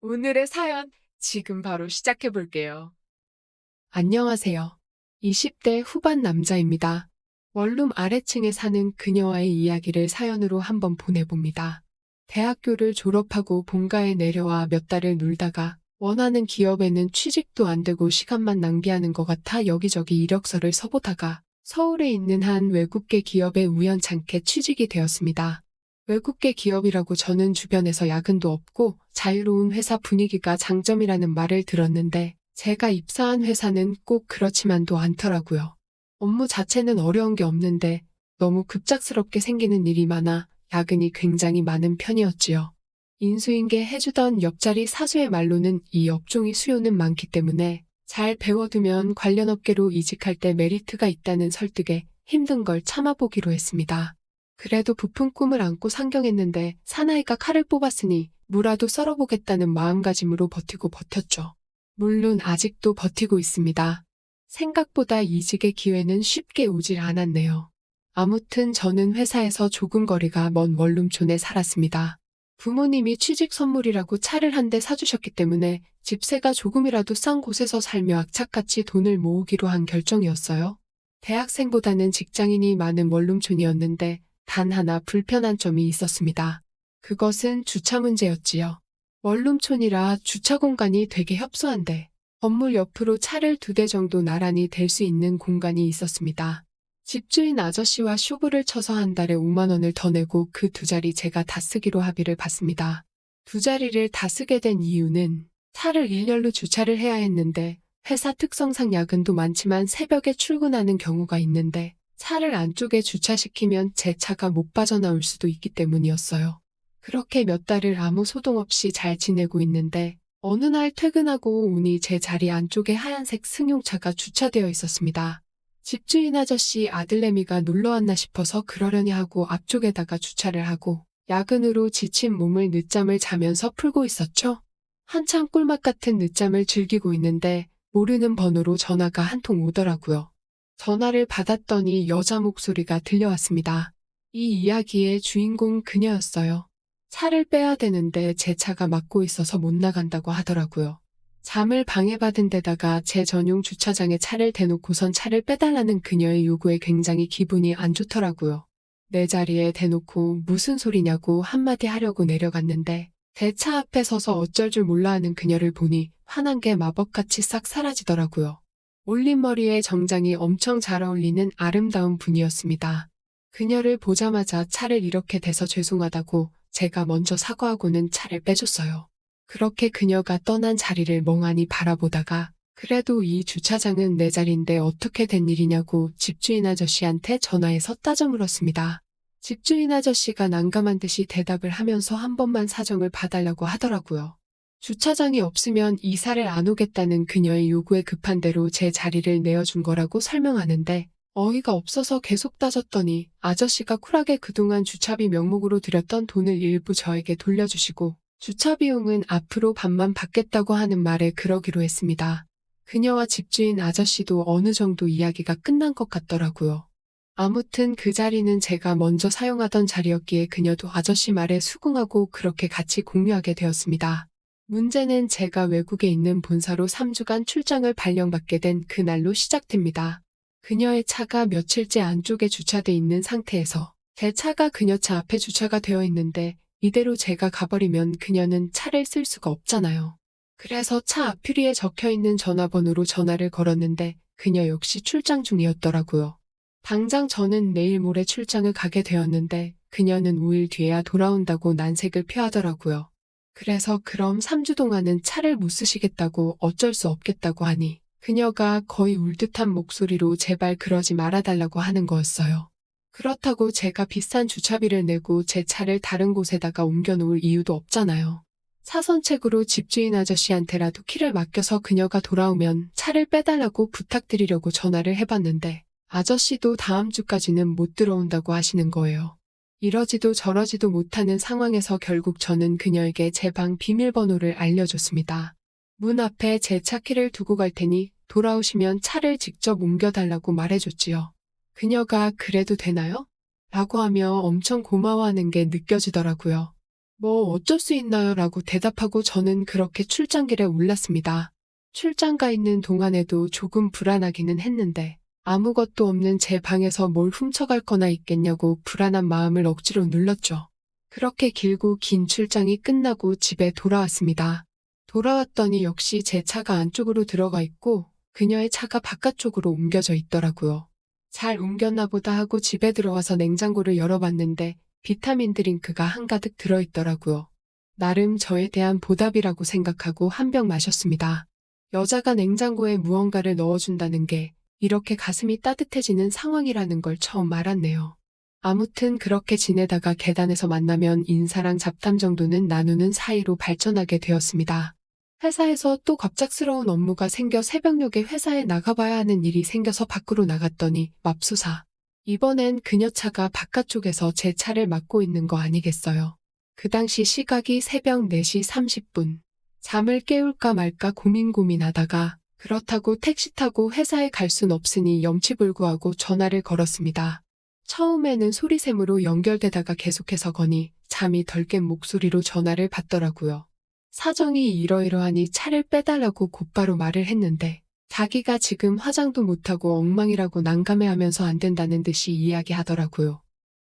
오늘의 사연 지금 바로 시작해 볼게요. 안녕하세요. 20대 후반 남자입니다. 원룸 아래층에 사는 그녀와의 이야기를 사연으로 한번 보내봅니다. 대학교를 졸업하고 본가에 내려와 몇 달을 놀다가 원하는 기업에는 취직도 안 되고 시간만 낭비하는 것 같아 여기저기 이력서를 써보다가 서울에 있는 한 외국계 기업에 우연찮게 취직이 되었습니다. 외국계 기업이라고 저는 주변에서 야근도 없고 자유로운 회사 분위기가 장점이라는 말을 들었는데 제가 입사한 회사는 꼭 그렇지만도 않더라고요. 업무 자체는 어려운 게 없는데 너무 급작스럽게 생기는 일이 많아 야근이 굉장히 많은 편이었지요. 인수인계 해주던 옆자리 사수의 말로는 이 업종이 수요는 많기 때문에 잘 배워두면 관련 업계로 이직할 때 메리트가 있다는 설득에 힘든 걸 참아보기로 했습니다. 그래도 부푼 꿈을 안고 상경했는데 사나이가 칼을 뽑았으니 무라도 썰어보겠다는 마음가짐으로 버티고 버텼죠. 물론 아직도 버티고 있습니다. 생각보다 이직의 기회는 쉽게 오질 않았네요. 아무튼 저는 회사에서 조금 거리가 먼 원룸촌에 살았습니다. 부모님이 취직 선물이라고 차를 한 대 사주셨기 때문에 집세가 조금이라도 싼 곳에서 살며 악착같이 돈을 모으기로 한 결정이었어요. 대학생보다는 직장인이 많은 원룸촌이었는데 단 하나 불편한 점이 있었습니다. 그것은 주차 문제였지요. 원룸촌이라 주차 공간이 되게 협소한데 건물 옆으로 차를 2대 정도 나란히 댈 수 있는 공간이 있었습니다. 집주인 아저씨와 쇼부를 쳐서 한 달에 5만 원을 더 내고 그 2자리 제가 다 쓰기로 합의를 봤습니다. 2자리를 다 쓰게 된 이유는 차를 일렬로 주차를 해야 했는데 회사 특성상 야근도 많지만 새벽에 출근하는 경우가 있는데 차를 안쪽에 주차시키면 제 차가 못 빠져나올 수도 있기 때문이었어요. 그렇게 몇 달을 아무 소동 없이 잘 지내고 있는데 어느 날 퇴근하고 오니 제 자리 안쪽에 하얀색 승용차가 주차되어 있었습니다. 집주인 아저씨 아들내미가 놀러 왔나 싶어서 그러려니 하고 앞쪽에다가 주차를 하고 야근으로 지친 몸을 늦잠을 자면서 풀고 있었죠. 한참 꿀맛 같은 늦잠을 즐기고 있는데 모르는 번호로 전화가 한 통 오더라고요. 전화를 받았더니 여자 목소리가 들려왔습니다. 이 이야기의 주인공 그녀였어요. 차를 빼야 되는데 제 차가 막고 있어서 못 나간다고 하더라고요. 잠을 방해받은 데다가 제 전용 주차장에 차를 대놓고선 차를 빼달라는 그녀의 요구에 굉장히 기분이 안 좋더라고요. 내 자리에 대놓고 무슨 소리냐고 한마디 하려고 내려갔는데 제 차 앞에 서서 어쩔 줄 몰라 하는 그녀를 보니 화난 게 마법같이 싹 사라지더라고요. 올린 머리에 정장이 엄청 잘 어울리는 아름다운 분이었습니다. 그녀를 보자마자 차를 이렇게 대서 죄송하다고 제가 먼저 사과하고는 차를 빼줬어요. 그렇게 그녀가 떠난 자리를 멍하니 바라보다가 그래도 이 주차장은 내 자리인데 어떻게 된 일이냐고 집주인 아저씨한테 전화해서 따져 물었습니다. 집주인 아저씨가 난감한 듯이 대답을 하면서 한 번만 사정을 봐달라고 하더라고요. 주차장이 없으면 이사를 안 오겠다는 그녀의 요구에 급한 대로 제 자리를 내어준 거라고 설명하는데 어이가 없어서 계속 따졌더니 아저씨가 쿨하게 그동안 주차비 명목으로 들였던 돈을 일부 저에게 돌려주시고 주차 비용은 앞으로 반만 받겠다고 하는 말에 그러기로 했습니다. 그녀와 집주인 아저씨도 어느 정도 이야기가 끝난 것 같더라고요. 아무튼 그 자리는 제가 먼저 사용하던 자리였기에 그녀도 아저씨 말에 수긍하고 그렇게 같이 공유하게 되었습니다. 문제는 제가 외국에 있는 본사로 3주간 출장을 발령받게 된 그날로 시작됩니다. 그녀의 차가 며칠째 안쪽에 주차돼 있는 상태에서 제 차가 그녀 차 앞에 주차가 되어 있는데 이대로 제가 가버리면 그녀는 차를 쓸 수가 없잖아요. 그래서 차 앞유리에 적혀있는 전화번호로 전화를 걸었는데 그녀 역시 출장 중이었더라고요. 당장 저는 내일 모레 출장을 가게 되었는데 그녀는 5일 뒤에야 돌아온다고 난색을 표하더라고요. 그래서 그럼 3주 동안은 차를 못 쓰시겠다고 어쩔 수 없겠다고 하니 그녀가 거의 울 듯한 목소리로 제발 그러지 말아달라고 하는 거였어요. 그렇다고 제가 비싼 주차비를 내고 제 차를 다른 곳에다가 옮겨놓을 이유도 없잖아요. 사선책으로 집주인 아저씨한테라도 키를 맡겨서 그녀가 돌아오면 차를 빼달라고 부탁드리려고 전화를 해봤는데 아저씨도 다음 주까지는 못 들어온다고 하시는 거예요. 이러지도 저러지도 못하는 상황에서 결국 저는 그녀에게 제 방 비밀번호를 알려줬습니다. 문 앞에 제 차 키를 두고 갈 테니 돌아오시면 차를 직접 옮겨달라고 말해줬지요. 그녀가 그래도 되나요? 라고 하며 엄청 고마워하는 게 느껴지더라고요. 뭐 어쩔 수 있나요? 라고 대답하고 저는 그렇게 출장길에 올랐습니다. 출장 가 있는 동안에도 조금 불안하기는 했는데 아무것도 없는 제 방에서 뭘 훔쳐갈 거나 있겠냐고 불안한 마음을 억지로 눌렀죠. 그렇게 길고 긴 출장이 끝나고 집에 돌아왔습니다. 돌아왔더니 역시 제 차가 안쪽으로 들어가 있고 그녀의 차가 바깥쪽으로 옮겨져 있더라고요. 잘 옮겼나 보다 하고 집에 들어와서 냉장고를 열어봤는데 비타민 드링크가 한가득 들어있더라고요. 나름 저에 대한 보답이라고 생각하고 한 병 마셨습니다. 여자가 냉장고에 무언가를 넣어준다는 게 이렇게 가슴이 따뜻해지는 상황이라는 걸 처음 알았네요. 아무튼 그렇게 지내다가 계단에서 만나면 인사랑 잡담 정도는 나누는 사이로 발전하게 되었습니다. 회사에서 또 갑작스러운 업무가 생겨 새벽녘에 회사에 나가봐야 하는 일이 생겨서 밖으로 나갔더니 맙소사. 이번엔 그녀 차가 바깥쪽에서 제 차를 막고 있는 거 아니겠어요. 그 당시 시각이 새벽 4시 30분. 잠을 깨울까 말까 고민하다가 그렇다고 택시 타고 회사에 갈 순 없으니 염치불구하고 전화를 걸었습니다. 처음에는 소리샘으로 연결되다가 계속해서 거니 잠이 덜 깬 목소리로 전화를 받더라고요. 사정이 이러이러하니 차를 빼달라고 곧바로 말을 했는데 자기가 지금 화장도 못하고 엉망이라고 난감해하면서 안 된다는 듯이 이야기하더라고요.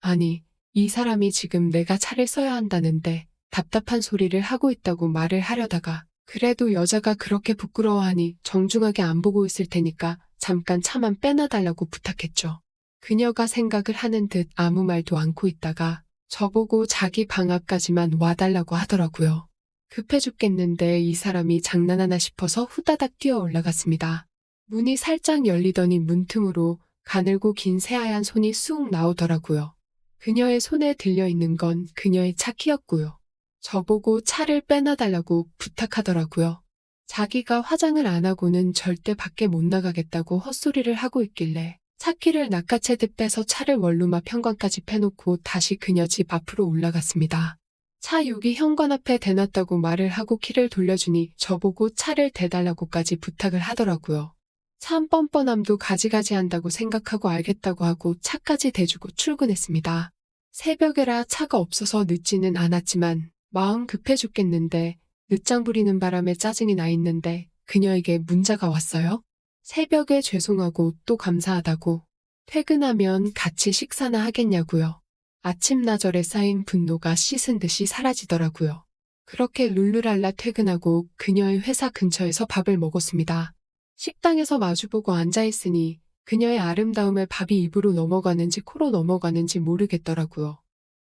아니, 이 사람이 지금 내가 차를 써야 한다는데 답답한 소리를 하고 있다고 말을 하려다가 그래도 여자가 그렇게 부끄러워하니 정중하게 안 보고 있을 테니까 잠깐 차만 빼놔달라고 부탁했죠. 그녀가 생각을 하는 듯 아무 말도 않고 있다가 저보고 자기 방 앞까지만 와달라고 하더라고요. 급해 죽겠는데 이 사람이 장난하나 싶어서 후다닥 뛰어 올라갔습니다. 문이 살짝 열리더니 문틈으로 가늘고 긴 새하얀 손이 쑥 나오더라고요. 그녀의 손에 들려있는 건 그녀의 차 키였고요. 저보고 차를 빼놔달라고 부탁하더라고요. 자기가 화장을 안 하고는 절대 밖에 못 나가겠다고 헛소리를 하고 있길래 차키를 낚아채듯 빼서 차를 원룸 앞 현관까지 패놓고 다시 그녀 집 앞으로 올라갔습니다. 차 여기 현관 앞에 대놨다고 말을 하고 키를 돌려주니 저보고 차를 대달라고까지 부탁을 하더라고요. 참 뻔뻔함도 가지가지 한다고 생각하고 알겠다고 하고 차까지 대주고 출근했습니다. 새벽에라 차가 없어서 늦지는 않았지만 마음 급해 죽겠는데 늦장 부리는 바람에 짜증이 나 있는데 그녀에게 문자가 왔어요. 새벽에 죄송하고 또 감사하다고 퇴근하면 같이 식사나 하겠냐고요. 아침나절에 쌓인 분노가 씻은 듯이 사라지더라고요. 그렇게 룰루랄라 퇴근하고 그녀의 회사 근처에서 밥을 먹었습니다. 식당에서 마주보고 앉아있으니 그녀의 아름다움에 밥이 입으로 넘어가는지 코로 넘어가는지 모르겠더라고요.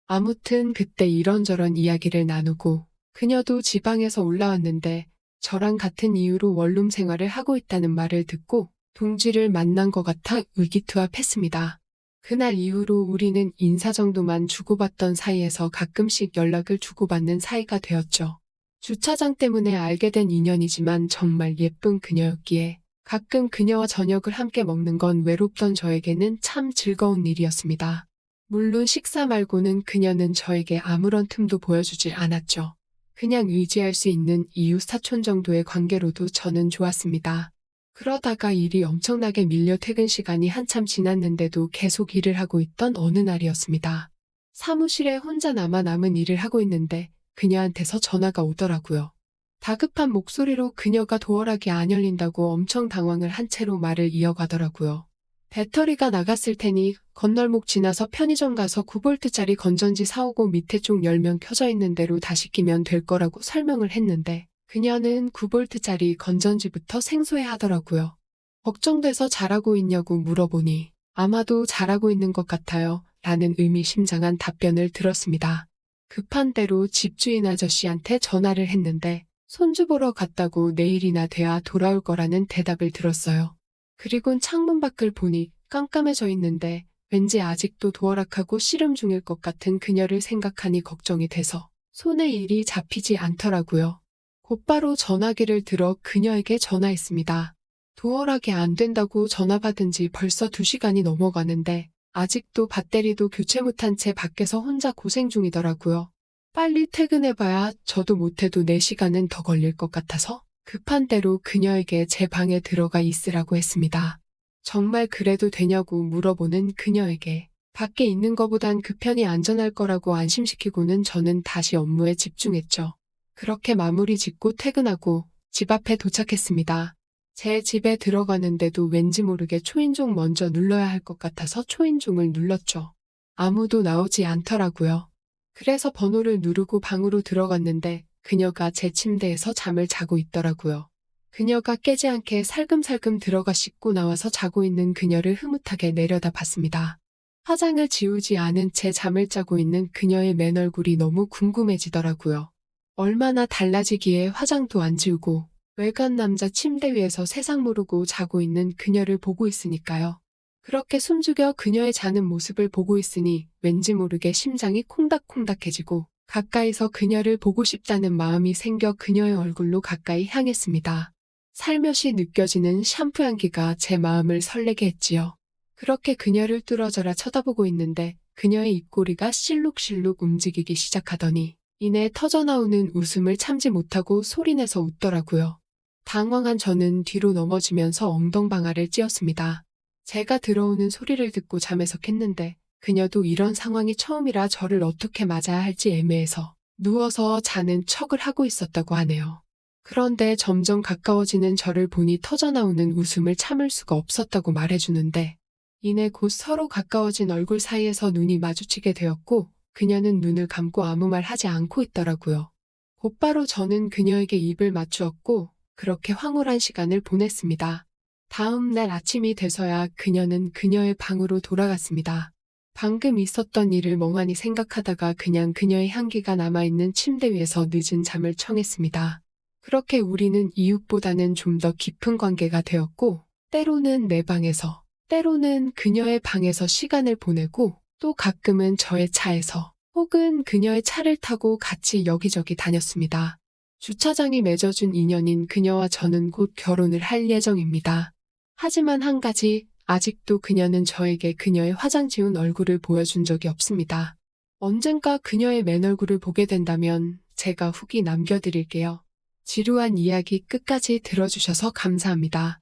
아무튼 그때 이런저런 이야기를 나누고 그녀도 지방에서 올라왔는데 저랑 같은 이유로 원룸 생활을 하고 있다는 말을 듣고 동지를 만난 것 같아 의기투합했습니다. 그날 이후로 우리는 인사 정도만 주고받던 사이에서 가끔씩 연락을 주고받는 사이가 되었죠. 주차장 때문에 알게 된 인연이지만 정말 예쁜 그녀였기에 가끔 그녀와 저녁을 함께 먹는 건 외롭던 저에게는 참 즐거운 일이었습니다. 물론 식사 말고는 그녀는 저에게 아무런 틈도 보여주질 않았죠. 그냥 의지할 수 있는 이웃 사촌 정도의 관계로도 저는 좋았습니다. 그러다가 일이 엄청나게 밀려 퇴근 시간이 한참 지났는데도 계속 일을 하고 있던 어느 날이었습니다. 사무실에 혼자 남은 일을 하고 있는데 그녀한테서 전화가 오더라고요. 다급한 목소리로 그녀가 도어락이 안 열린다고 엄청 당황을 한 채로 말을 이어가더라고요. 배터리가 나갔을 테니 건널목 지나서 편의점 가서 9V짜리 건전지 사오고 밑에 쪽 열면 켜져 있는 대로 다시 끼면 될 거라고 설명을 했는데 그녀는 9V짜리 건전지부터 생소해 하더라고요. 걱정돼서 잘하고 있냐고 물어보니 아마도 잘하고 있는 것 같아요 라는 의미심장한 답변을 들었습니다. 급한 대로 집주인 아저씨한테 전화를 했는데 손주 보러 갔다고 내일이나 돼야 돌아올 거라는 대답을 들었어요. 그리곤 창문 밖을 보니 깜깜해져 있는데 왠지 아직도 도어락하고 씨름 중일 것 같은 그녀를 생각하니 걱정이 돼서 손에 일이 잡히지 않더라고요. 곧바로 전화기를 들어 그녀에게 전화했습니다. 도어락이 안 된다고 전화 받은 지 벌써 2시간이 넘어가는데 아직도 배터리도 교체 못한 채 밖에서 혼자 고생 중이더라고요. 빨리 퇴근해봐야 저도 못해도 4시간은 더 걸릴 것 같아서 급한 대로 그녀에게 제 방에 들어가 있으라고 했습니다. 정말 그래도 되냐고 물어보는 그녀에게 밖에 있는 것보단 그 편이 안전할 거라고 안심시키고는 저는 다시 업무에 집중했죠. 그렇게 마무리 짓고 퇴근하고 집 앞에 도착했습니다. 제 집에 들어가는데도 왠지 모르게 초인종 먼저 눌러야 할 것 같아서 초인종을 눌렀죠. 아무도 나오지 않더라고요. 그래서 번호를 누르고 방으로 들어갔는데 그녀가 제 침대에서 잠을 자고 있더라고요. 그녀가 깨지 않게 살금살금 들어가 씻고 나와서 자고 있는 그녀를 흐뭇하게 내려다 봤습니다. 화장을 지우지 않은 채 잠을 자고 있는 그녀의 맨얼굴이 너무 궁금해지더라고요. 얼마나 달라지기에 화장도 안 지우고 외간 남자 침대 위에서 세상 모르고 자고 있는 그녀를 보고 있으니까요. 그렇게 숨죽여 그녀의 자는 모습을 보고 있으니 왠지 모르게 심장이 콩닥콩닥해지고 가까이서 그녀를 보고 싶다는 마음이 생겨 그녀의 얼굴로 가까이 향했습니다. 살며시 느껴지는 샴푸 향기가 제 마음을 설레게 했지요. 그렇게 그녀를 뚫어져라 쳐다보고 있는데 그녀의 입꼬리가 실룩실룩 움직이기 시작하더니 이내 터져나오는 웃음을 참지 못하고 소리내서 웃더라고요. 당황한 저는 뒤로 넘어지면서 엉덩방아를 찧었습니다. 제가 들어오는 소리를 듣고 잠에서 깼는데 그녀도 이런 상황이 처음이라 저를 어떻게 맞아야 할지 애매해서 누워서 자는 척을 하고 있었다고 하네요. 그런데 점점 가까워지는 저를 보니 터져나오는 웃음을 참을 수가 없었다고 말해주는데 이내 곧 서로 가까워진 얼굴 사이에서 눈이 마주치게 되었고 그녀는 눈을 감고 아무 말 하지 않고 있더라고요. 곧바로 저는 그녀에게 입을 맞추었고 그렇게 황홀한 시간을 보냈습니다. 다음 날 아침이 돼서야 그녀는 그녀의 방으로 돌아갔습니다. 방금 있었던 일을 멍하니 생각하다가 그냥 그녀의 향기가 남아있는 침대 위에서 늦은 잠을 청했습니다. 그렇게 우리는 이웃보다는 좀 더 깊은 관계가 되었고 때로는 내 방에서 때로는 그녀의 방에서 시간을 보내고 또 가끔은 저의 차에서 혹은 그녀의 차를 타고 같이 여기저기 다녔습니다. 주차장이 맺어준 인연인 그녀와 저는 곧 결혼을 할 예정입니다. 하지만 한 가지, 아직도 그녀는 저에게 그녀의 화장 지운 얼굴을 보여준 적이 없습니다. 언젠가 그녀의 맨얼굴을 보게 된다면 제가 후기 남겨드릴게요. 지루한 이야기 끝까지 들어주셔서 감사합니다.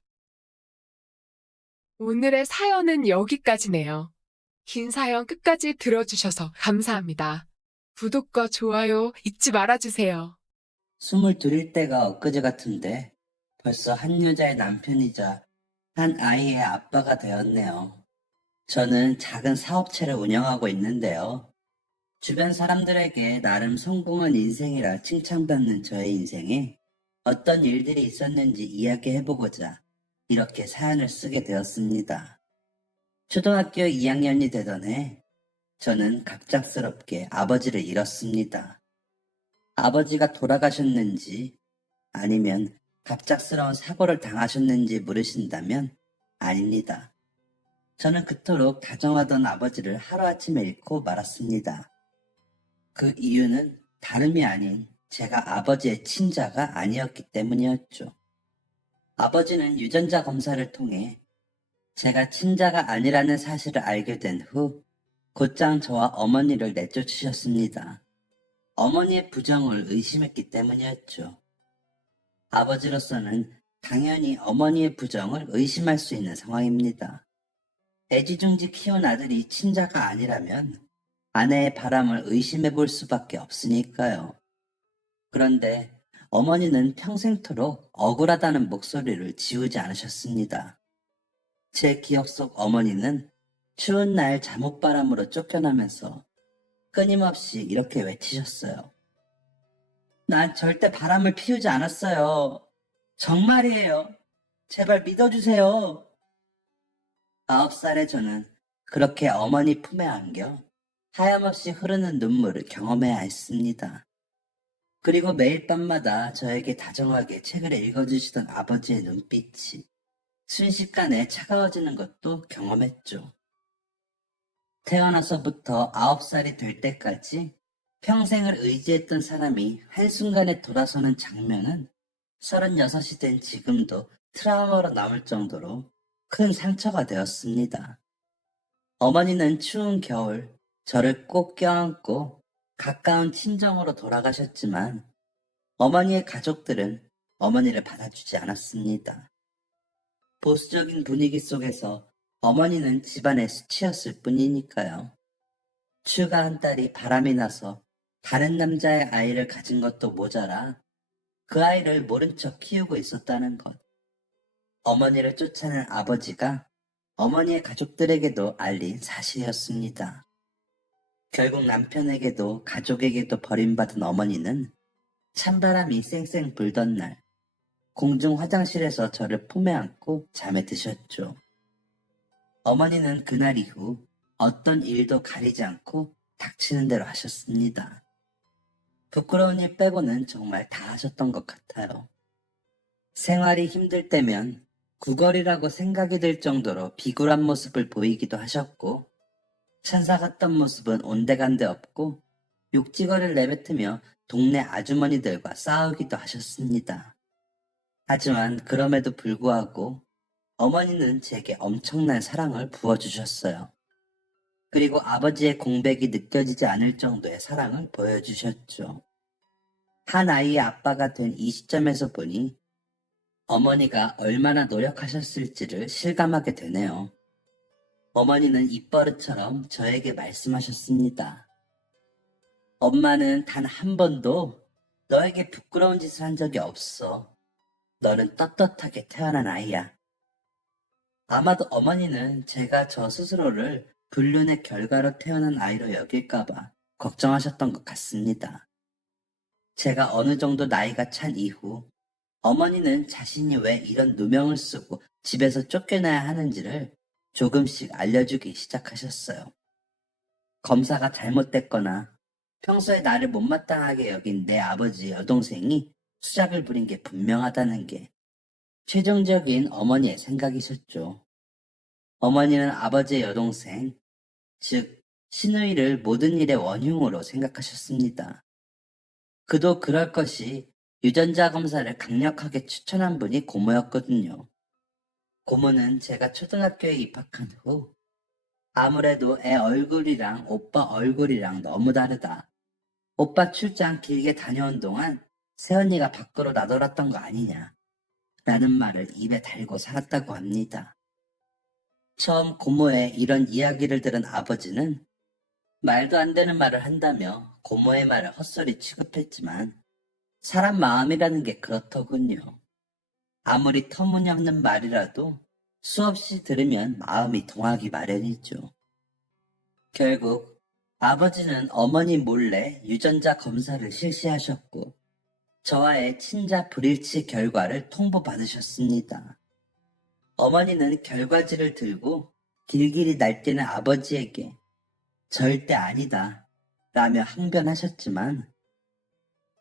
오늘의 사연은 여기까지네요. 긴 사연 끝까지 들어주셔서 감사합니다. 구독과 좋아요 잊지 말아주세요. 22일 때가 엊그제 같은데 벌써 한 여자의 남편이자 한 아이의 아빠가 되었네요. 저는 작은 사업체를 운영하고 있는데요. 주변 사람들에게 나름 성공한 인생이라 칭찬받는 저의 인생에 어떤 일들이 있었는지 이야기해보고자 이렇게 사연을 쓰게 되었습니다. 초등학교 2학년이 되던 해 저는 갑작스럽게 아버지를 잃었습니다. 아버지가 돌아가셨는지 아니면 갑작스러운 사고를 당하셨는지 물으신다면 아닙니다. 저는 그토록 다정하던 아버지를 하루아침에 잃고 말았습니다. 그 이유는 다름이 아닌 제가 아버지의 친자가 아니었기 때문이었죠. 아버지는 유전자 검사를 통해 제가 친자가 아니라는 사실을 알게 된 후 곧장 저와 어머니를 내쫓으셨습니다. 어머니의 부정을 의심했기 때문이었죠. 아버지로서는 당연히 어머니의 부정을 의심할 수 있는 상황입니다. 애지중지 키운 아들이 친자가 아니라면 아내의 바람을 의심해 볼 수밖에 없으니까요. 그런데 어머니는 평생토록 억울하다는 목소리를 지우지 않으셨습니다. 제 기억 속 어머니는 추운 날 잠옷바람으로 쫓겨나면서 끊임없이 이렇게 외치셨어요. 난 절대 바람을 피우지 않았어요. 정말이에요. 제발 믿어주세요. 9살의 저는 그렇게 어머니 품에 안겨 하염없이 흐르는 눈물을 경험해야 했습니다. 그리고 매일 밤마다 저에게 다정하게 책을 읽어주시던 아버지의 눈빛이 순식간에 차가워지는 것도 경험했죠. 태어나서부터 9살이 될 때까지 평생을 의지했던 사람이 한순간에 돌아서는 장면은 36이 된 지금도 트라우마로 남을 정도로 큰 상처가 되었습니다. 어머니는 추운 겨울 저를 꼭 껴안고 가까운 친정으로 돌아가셨지만 어머니의 가족들은 어머니를 받아주지 않았습니다. 보수적인 분위기 속에서 어머니는 집안의 수치였을 뿐이니까요. 추가한 딸이 바람이 나서 다른 남자의 아이를 가진 것도 모자라 그 아이를 모른 척 키우고 있었다는 것. 어머니를 쫓아낸 아버지가 어머니의 가족들에게도 알린 사실이었습니다. 결국 남편에게도 가족에게도 버림받은 어머니는 찬바람이 쌩쌩 불던 날 공중 화장실에서 저를 품에 안고 잠에 드셨죠. 어머니는 그날 이후 어떤 일도 가리지 않고 닥치는 대로 하셨습니다. 부끄러운 일 빼고는 정말 다 하셨던 것 같아요. 생활이 힘들 때면 구걸이라고 생각이 들 정도로 비굴한 모습을 보이기도 하셨고, 천사 같던 모습은 온데간데 없고 욕지거리를 내뱉으며 동네 아주머니들과 싸우기도 하셨습니다. 하지만 그럼에도 불구하고 어머니는 제게 엄청난 사랑을 부어주셨어요. 그리고 아버지의 공백이 느껴지지 않을 정도의 사랑을 보여주셨죠. 한 아이의 아빠가 된 이 시점에서 보니 어머니가 얼마나 노력하셨을지를 실감하게 되네요. 어머니는 입버릇처럼 저에게 말씀하셨습니다. 엄마는 단 한 번도 너에게 부끄러운 짓을 한 적이 없어. 너는 떳떳하게 태어난 아이야. 아마도 어머니는 제가 저 스스로를 불륜의 결과로 태어난 아이로 여길까봐 걱정하셨던 것 같습니다. 제가 어느 정도 나이가 찬 이후 어머니는 자신이 왜 이런 누명을 쓰고 집에서 쫓겨나야 하는지를 조금씩 알려주기 시작하셨어요. 검사가 잘못됐거나 평소에 나를 못마땅하게 여긴 내 아버지 여동생이 수작을 부린 게 분명하다는 게 최종적인 어머니의 생각이셨죠. 어머니는 아버지의 여동생, 즉 신우이를 모든 일의 원흉으로 생각하셨습니다. 그도 그럴 것이 유전자 검사를 강력하게 추천한 분이 고모였거든요. 고모는 제가 초등학교에 입학한 후 아무래도 애 얼굴이랑 오빠 얼굴이랑 너무 다르다. 오빠 출장 길게 다녀온 동안 새언니가 밖으로 나돌았던 거 아니냐 라는 말을 입에 달고 살았다고 합니다. 처음 고모의 이런 이야기를 들은 아버지는 말도 안 되는 말을 한다며 고모의 말을 헛소리 취급했지만 사람 마음이라는 게 그렇더군요. 아무리 터무니없는 말이라도 수없이 들으면 마음이 동하기 마련이죠. 결국 아버지는 어머니 몰래 유전자 검사를 실시하셨고 저와의 친자 불일치 결과를 통보받으셨습니다. 어머니는 결과지를 들고 길길이 날뛰는 아버지에게 절대 아니다 라며 항변하셨지만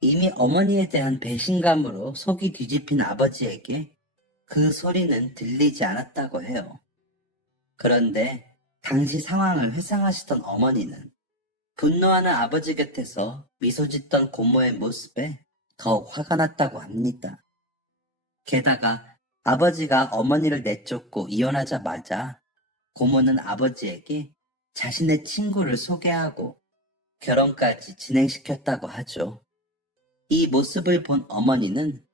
이미 어머니에 대한 배신감으로 속이 뒤집힌 아버지에게 그 소리는 들리지 않았다고 해요. 그런데 당시 상황을 회상하시던 어머니는 분노하는 아버지 곁에서 미소 짓던 고모의 모습에 더욱 화가 났다고 합니다. 게다가 아버지가 어머니를 내쫓고 이혼하자마자 고모는 아버지에게 자신의 친구를 소개하고 결혼까지 진행시켰다고 하죠. 이 모습을 본 어머니는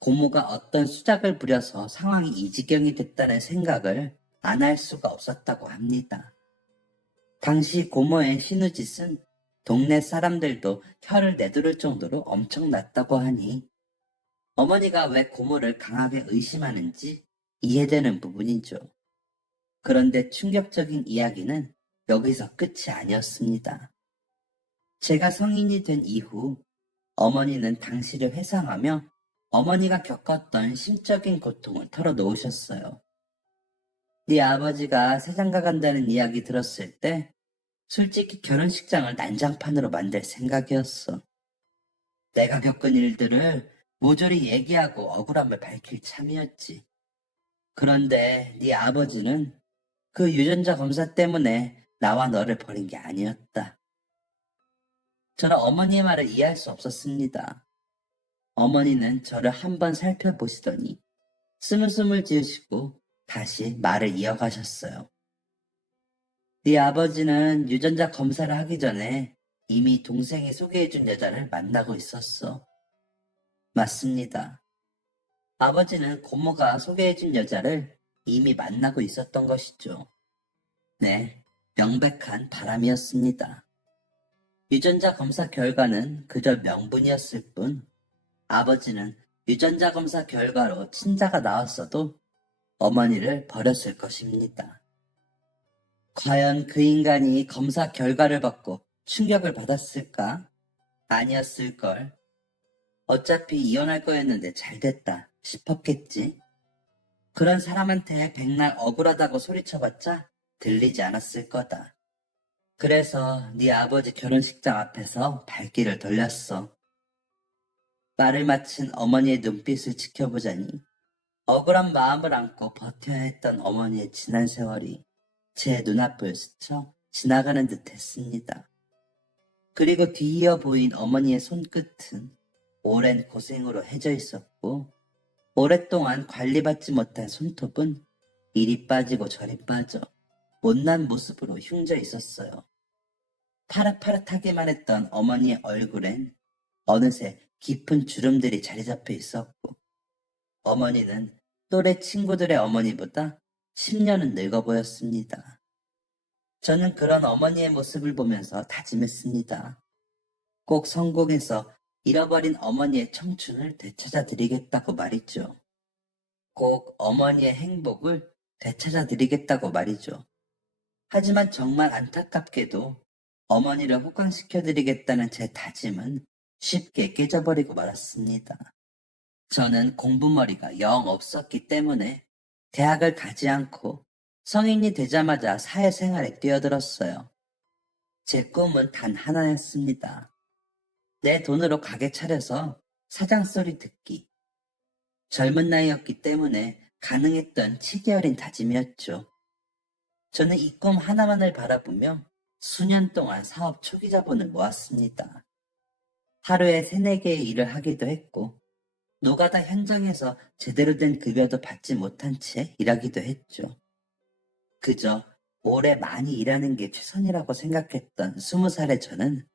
고모가 어떤 수작을 부려서 상황이 이 지경이 됐다는 생각을 안 할 수가 없었다고 합니다. 당시 고모의 신우짓은 동네 사람들도 혀를 내두를 정도로 엄청났다고 하니 어머니가 왜 고모를 강하게 의심하는지 이해되는 부분이죠. 그런데 충격적인 이야기는 여기서 끝이 아니었습니다. 제가 성인이 된 이후 어머니는 당시를 회상하며 어머니가 겪었던 심적인 고통을 털어놓으셨어요. 네 아버지가 세상가 간다는 이야기 들었을 때 솔직히 결혼식장을 난장판으로 만들 생각이었어. 내가 겪은 일들을 모조리 얘기하고 억울함을 밝힐 참이었지. 그런데 네 아버지는 그 유전자 검사 때문에 나와 너를 버린 게 아니었다. 저는 어머니의 말을 이해할 수 없었습니다. 어머니는 저를 한번 살펴보시더니 스물스물 지으시고 다시 말을 이어가셨어요. 네 아버지는 유전자 검사를 하기 전에 이미 동생이 소개해준 여자를 만나고 있었어. 맞습니다. 아버지는 고모가 소개해준 여자를 이미 만나고 있었던 것이죠. 네, 명백한 바람이었습니다. 유전자 검사 결과는 그저 명분이었을 뿐, 아버지는 유전자 검사 결과로 친자가 나왔어도 어머니를 버렸을 것입니다. 과연 그 인간이 검사 결과를 받고 충격을 받았을까? 아니었을걸. 어차피 이혼할 거였는데 잘 됐다 싶었겠지. 그런 사람한테 백날 억울하다고 소리쳐봤자 들리지 않았을 거다. 그래서 네 아버지 결혼식장 앞에서 발길을 돌렸어. 말을 마친 어머니의 눈빛을 지켜보자니 억울한 마음을 안고 버텨야 했던 어머니의 지난 세월이 제 눈앞을 스쳐 지나가는 듯 했습니다. 그리고 뒤이어 보인 어머니의 손끝은 오랜 고생으로 해져 있었고, 오랫동안 관리받지 못한 손톱은 이리 빠지고 저리 빠져 못난 모습으로 흉져 있었어요. 파릇파릇하기만 했던 어머니의 얼굴엔 어느새 깊은 주름들이 자리 잡혀 있었고, 어머니는 또래 친구들의 어머니보다 10년은 늙어 보였습니다. 저는 그런 어머니의 모습을 보면서 다짐했습니다. 꼭 성공해서 잃어버린 어머니의 청춘을 되찾아 드리겠다고 말이죠. 꼭 어머니의 행복을 되찾아 드리겠다고 말이죠. 하지만 정말 안타깝게도 어머니를 호강시켜 드리겠다는 제 다짐은 쉽게 깨져버리고 말았습니다. 저는 공부머리가 영 없었기 때문에 대학을 가지 않고 성인이 되자마자 사회생활에 뛰어들었어요. 제 꿈은 단 하나였습니다. 내 돈으로 가게 차려서 사장 소리 듣기. 젊은 나이였기 때문에 가능했던 치기 어린 다짐이었죠. 저는 이 꿈 하나만을 바라보며 수년 동안 사업 초기 자본을 모았습니다. 하루에 3-4개의 일을 하기도 했고, 노가다 현장에서 제대로 된 급여도 받지 못한 채 일하기도 했죠. 그저 오래 많이 일하는 게 최선이라고 생각했던 20살의 저는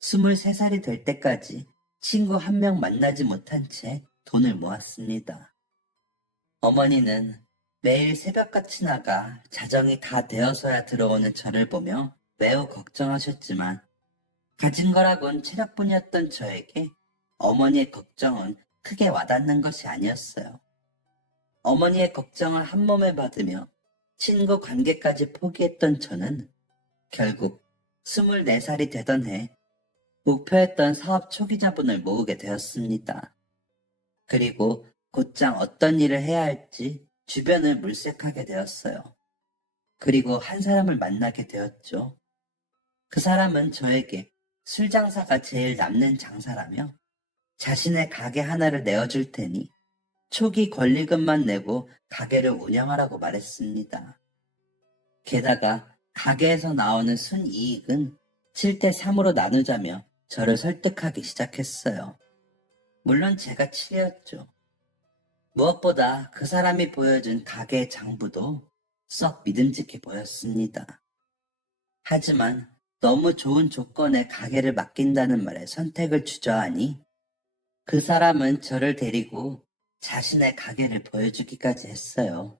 23살이 될 때까지 친구 한 명 만나지 못한 채 돈을 모았습니다. 어머니는 매일 새벽같이 나가 자정이 다 되어서야 들어오는 저를 보며 매우 걱정하셨지만, 가진 거라곤 체력뿐이었던 저에게 어머니의 걱정은 크게 와닿는 것이 아니었어요. 어머니의 걱정을 한 몸에 받으며 친구 관계까지 포기했던 저는 결국 24살이 되던 해 목표했던 사업 초기 자본을 모으게 되었습니다. 그리고 곧장 어떤 일을 해야 할지 주변을 물색하게 되었어요. 그리고 한 사람을 만나게 되었죠. 그 사람은 저에게 술 장사가 제일 남는 장사라며 자신의 가게 하나를 내어줄 테니 초기 권리금만 내고 가게를 운영하라고 말했습니다. 게다가 가게에서 나오는 순이익은 7대3으로 나누자며 저를 설득하기 시작했어요. 물론 제가 7이었죠. 무엇보다 그 사람이 보여준 가게의 장부도 썩 믿음직해 보였습니다. 하지만 너무 좋은 조건의 가게를 맡긴다는 말에 선택을 주저하니 그 사람은 저를 데리고 자신의 가게를 보여주기까지 했어요.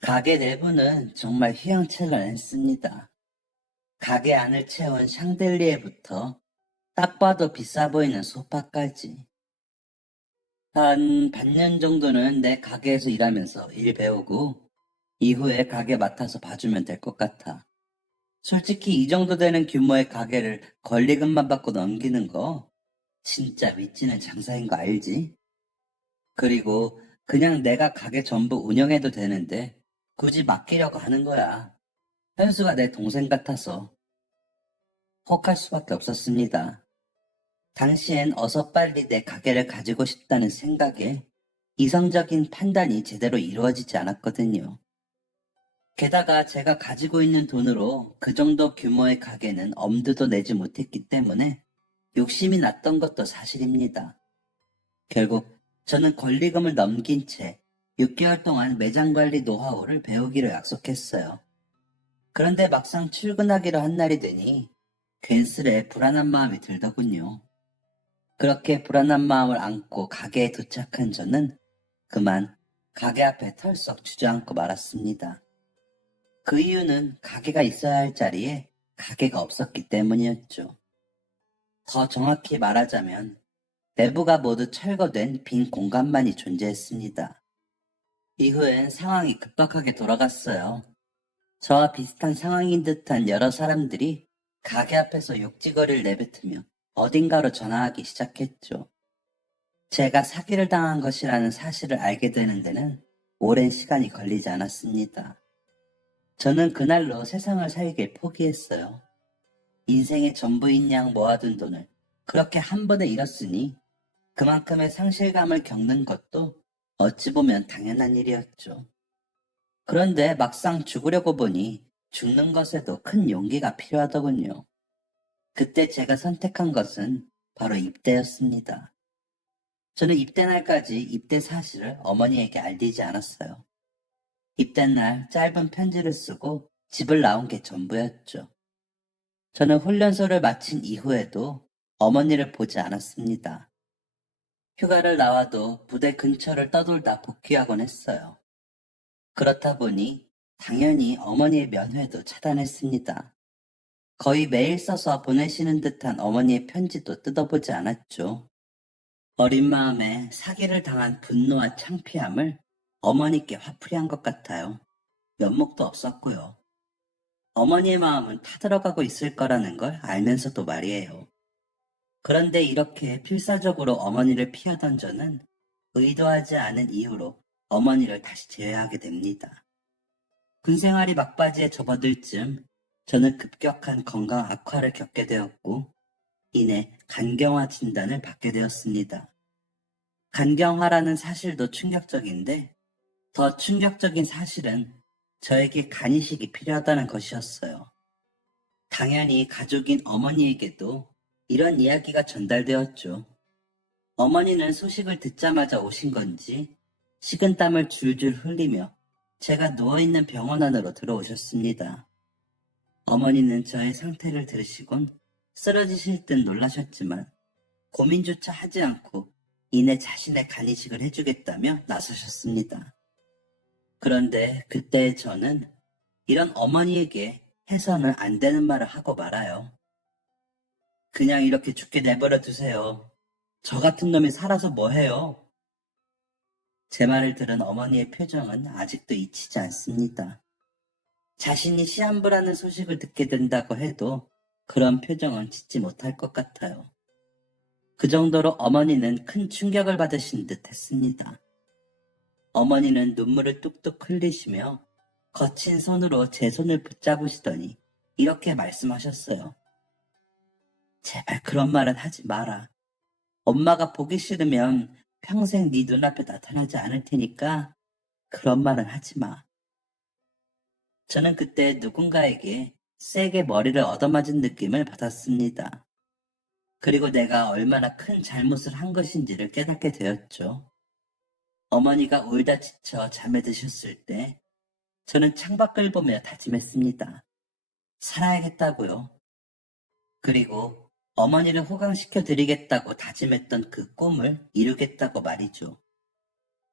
가게 내부는 정말 휘황찬란했습니다. 가게 안을 채운 샹들리에부터 딱 봐도 비싸 보이는 소파까지. 한 반년 정도는 내 가게에서 일하면서 일 배우고 이후에 가게 맡아서 봐주면 될 것 같아. 솔직히 이 정도 되는 규모의 가게를 권리금만 받고 넘기는 거 진짜 믿지는 장사인 거 알지? 그리고 그냥 내가 가게 전부 운영해도 되는데 굳이 맡기려고 하는 거야. 현수가 내 동생 같아서 혹할 수밖에 없었습니다. 당시엔 어서 빨리 내 가게를 가지고 싶다는 생각에 이성적인 판단이 제대로 이루어지지 않았거든요. 게다가 제가 가지고 있는 돈으로 그 정도 규모의 가게는 엄두도 내지 못했기 때문에 욕심이 났던 것도 사실입니다. 결국 저는 권리금을 넘긴 채 6개월 동안 매장 관리 노하우를 배우기로 약속했어요. 그런데 막상 출근하기로 한 날이 되니 괜스레 불안한 마음이 들더군요. 그렇게 불안한 마음을 안고 가게에 도착한 저는 그만 가게 앞에 털썩 주저앉고 말았습니다. 그 이유는 가게가 있어야 할 자리에 가게가 없었기 때문이었죠. 더 정확히 말하자면 내부가 모두 철거된 빈 공간만이 존재했습니다. 이후엔 상황이 급박하게 돌아갔어요. 저와 비슷한 상황인 듯한 여러 사람들이 가게 앞에서 욕지거리를 내뱉으며 어딘가로 전화하기 시작했죠. 제가 사기를 당한 것이라는 사실을 알게 되는 데는 오랜 시간이 걸리지 않았습니다. 저는 그날로 세상을 살길 포기했어요. 인생의 전부인 양 모아둔 돈을 그렇게 한 번에 잃었으니 그만큼의 상실감을 겪는 것도 어찌 보면 당연한 일이었죠. 그런데 막상 죽으려고 보니 죽는 것에도 큰 용기가 필요하더군요. 그때 제가 선택한 것은 바로 입대였습니다. 저는 입대 날까지 입대 사실을 어머니에게 알리지 않았어요. 입대 날 짧은 편지를 쓰고 집을 나온 게 전부였죠. 저는 훈련소를 마친 이후에도 어머니를 보지 않았습니다. 휴가를 나와도 부대 근처를 떠돌다 복귀하곤 했어요. 그렇다 보니 당연히 어머니의 면회도 차단했습니다. 거의 매일 써서 보내시는 듯한 어머니의 편지도 뜯어보지 않았죠. 어린 마음에 사기를 당한 분노와 창피함을 어머니께 화풀이한 것 같아요. 면목도 없었고요. 어머니의 마음은 타들어가고 있을 거라는 걸 알면서도 말이에요. 그런데 이렇게 필사적으로 어머니를 피하던 저는 의도하지 않은 이유로 어머니를 다시 제외하게 됩니다. 군생활이 막바지에 접어들 즈음 저는 급격한 건강 악화를 겪게 되었고 이내 간경화 진단을 받게 되었습니다. 간경화라는 사실도 충격적인데 더 충격적인 사실은 저에게 간이식이 필요하다는 것이었어요. 당연히 가족인 어머니에게도 이런 이야기가 전달되었죠. 어머니는 소식을 듣자마자 오신 건지 식은땀을 줄줄 흘리며 제가 누워있는 병원 안으로 들어오셨습니다. 어머니는 저의 상태를 들으시곤 쓰러지실 듯 놀라셨지만 고민조차 하지 않고 이내 자신의 간이식을 해주겠다며 나서셨습니다. 그런데 그때 저는 이런 어머니에게 해서는 안 되는 말을 하고 말아요. 그냥 이렇게 죽게 내버려 두세요. 저 같은 놈이 살아서 뭐해요? 제 말을 들은 어머니의 표정은 아직도 잊히지 않습니다. 자신이 시한부라는 소식을 듣게 된다고 해도 그런 표정은 짓지 못할 것 같아요. 그 정도로 어머니는 큰 충격을 받으신 듯 했습니다. 어머니는 눈물을 뚝뚝 흘리시며 거친 손으로 제 손을 붙잡으시더니 이렇게 말씀하셨어요. 제발 그런 말은 하지 마라. 엄마가 보기 싫으면 평생 네 눈앞에 나타나지 않을 테니까 그런 말은 하지 마. 저는 그때 누군가에게 세게 머리를 얻어맞은 느낌을 받았습니다. 그리고 내가 얼마나 큰 잘못을 한 것인지를 깨닫게 되었죠. 어머니가 울다 지쳐 잠에 드셨을 때 저는 창밖을 보며 다짐했습니다. 살아야겠다고요. 그리고 어머니를 호강시켜 드리겠다고 다짐했던 그 꿈을 이루겠다고 말이죠.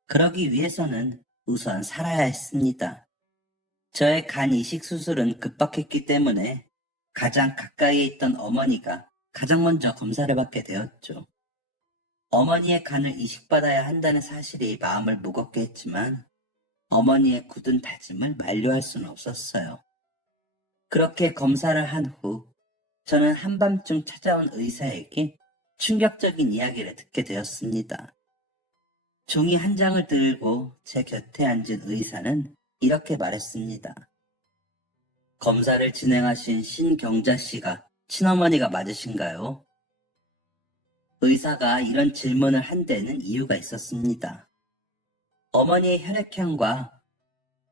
그러기 위해서는 우선 살아야 했습니다. 저의 간 이식 수술은 급박했기 때문에 가장 가까이에 있던 어머니가 가장 먼저 검사를 받게 되었죠. 어머니의 간을 이식받아야 한다는 사실이 마음을 무겁게 했지만 어머니의 굳은 다짐을 만류할 수는 없었어요. 그렇게 검사를 한 후 저는 한밤중 찾아온 의사에게 충격적인 이야기를 듣게 되었습니다. 종이 한 장을 들고 제 곁에 앉은 의사는 이렇게 말했습니다. 검사를 진행하신 신경자 씨가 친어머니가 맞으신가요? 의사가 이런 질문을 한 데는 이유가 있었습니다. 어머니의 혈액형과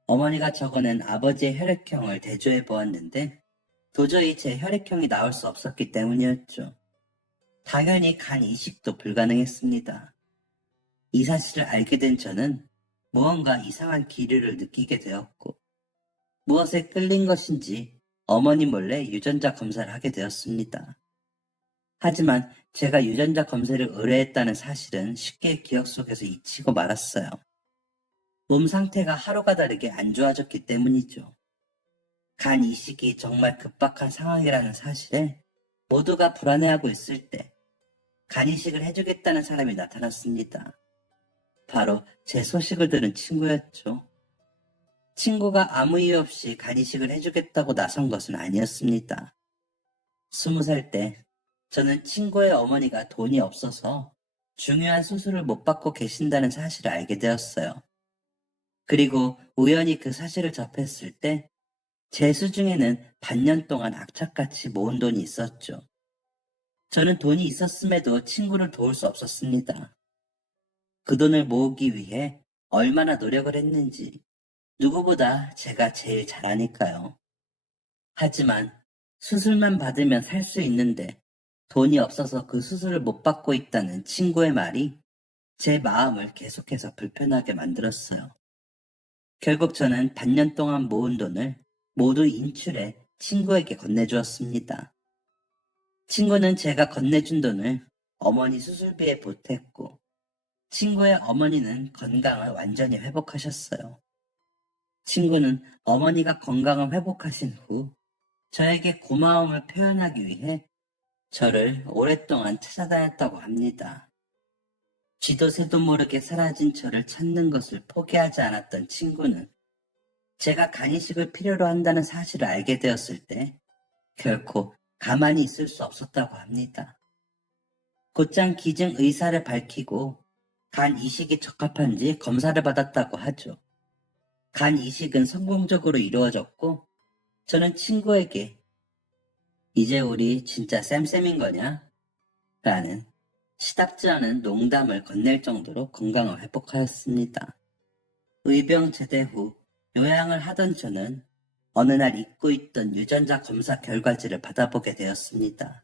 어머니가 적어낸 아버지의 혈액형을 대조해 보았는데 도저히 제 혈액형이 나올 수 없었기 때문이었죠. 당연히 간 이식도 불가능했습니다. 이 사실을 알게 된 저는 무언가 이상한 기류를 느끼게 되었고 무엇에 끌린 것인지 어머니 몰래 유전자 검사를 하게 되었습니다. 하지만 제가 유전자 검사를 의뢰했다는 사실은 쉽게 기억 속에서 잊히고 말았어요. 몸 상태가 하루가 다르게 안 좋아졌기 때문이죠. 간 이식이 정말 급박한 상황이라는 사실에 모두가 불안해하고 있을 때 간 이식을 해주겠다는 사람이 나타났습니다. 바로 제 소식을 들은 친구였죠. 친구가 아무 이유 없이 간 이식을 해주겠다고 나선 것은 아니었습니다. 20살 때 저는 친구의 어머니가 돈이 없어서 중요한 수술을 못 받고 계신다는 사실을 알게 되었어요. 그리고 우연히 그 사실을 접했을 때 제 수중에는 반년 동안 악착같이 모은 돈이 있었죠. 저는 돈이 있었음에도 친구를 도울 수 없었습니다. 그 돈을 모으기 위해 얼마나 노력을 했는지 누구보다 제가 제일 잘 아니까요. 하지만 수술만 받으면 살 수 있는데 돈이 없어서 그 수술을 못 받고 있다는 친구의 말이 제 마음을 계속해서 불편하게 만들었어요. 결국 저는 반년 동안 모은 돈을 모두 인출해 친구에게 건네주었습니다. 친구는 제가 건네준 돈을 어머니 수술비에 보탰고 친구의 어머니는 건강을 완전히 회복하셨어요. 친구는 어머니가 건강을 회복하신 후 저에게 고마움을 표현하기 위해 저를 오랫동안 찾아다녔다고 합니다. 쥐도 새도 모르게 사라진 저를 찾는 것을 포기하지 않았던 친구는 제가 간이식을 필요로 한다는 사실을 알게 되었을 때 결코 가만히 있을 수 없었다고 합니다. 곧장 기증 의사를 밝히고 간 이식이 적합한지 검사를 받았다고 하죠. 간 이식은 성공적으로 이루어졌고 저는 친구에게 이제 우리 진짜 쌤쌤인 거냐? 라는 시답지 않은 농담을 건넬 정도로 건강을 회복하였습니다. 의병 제대 후 요양을 하던 저는 어느 날 잊고 있던 유전자 검사 결과지를 받아보게 되었습니다.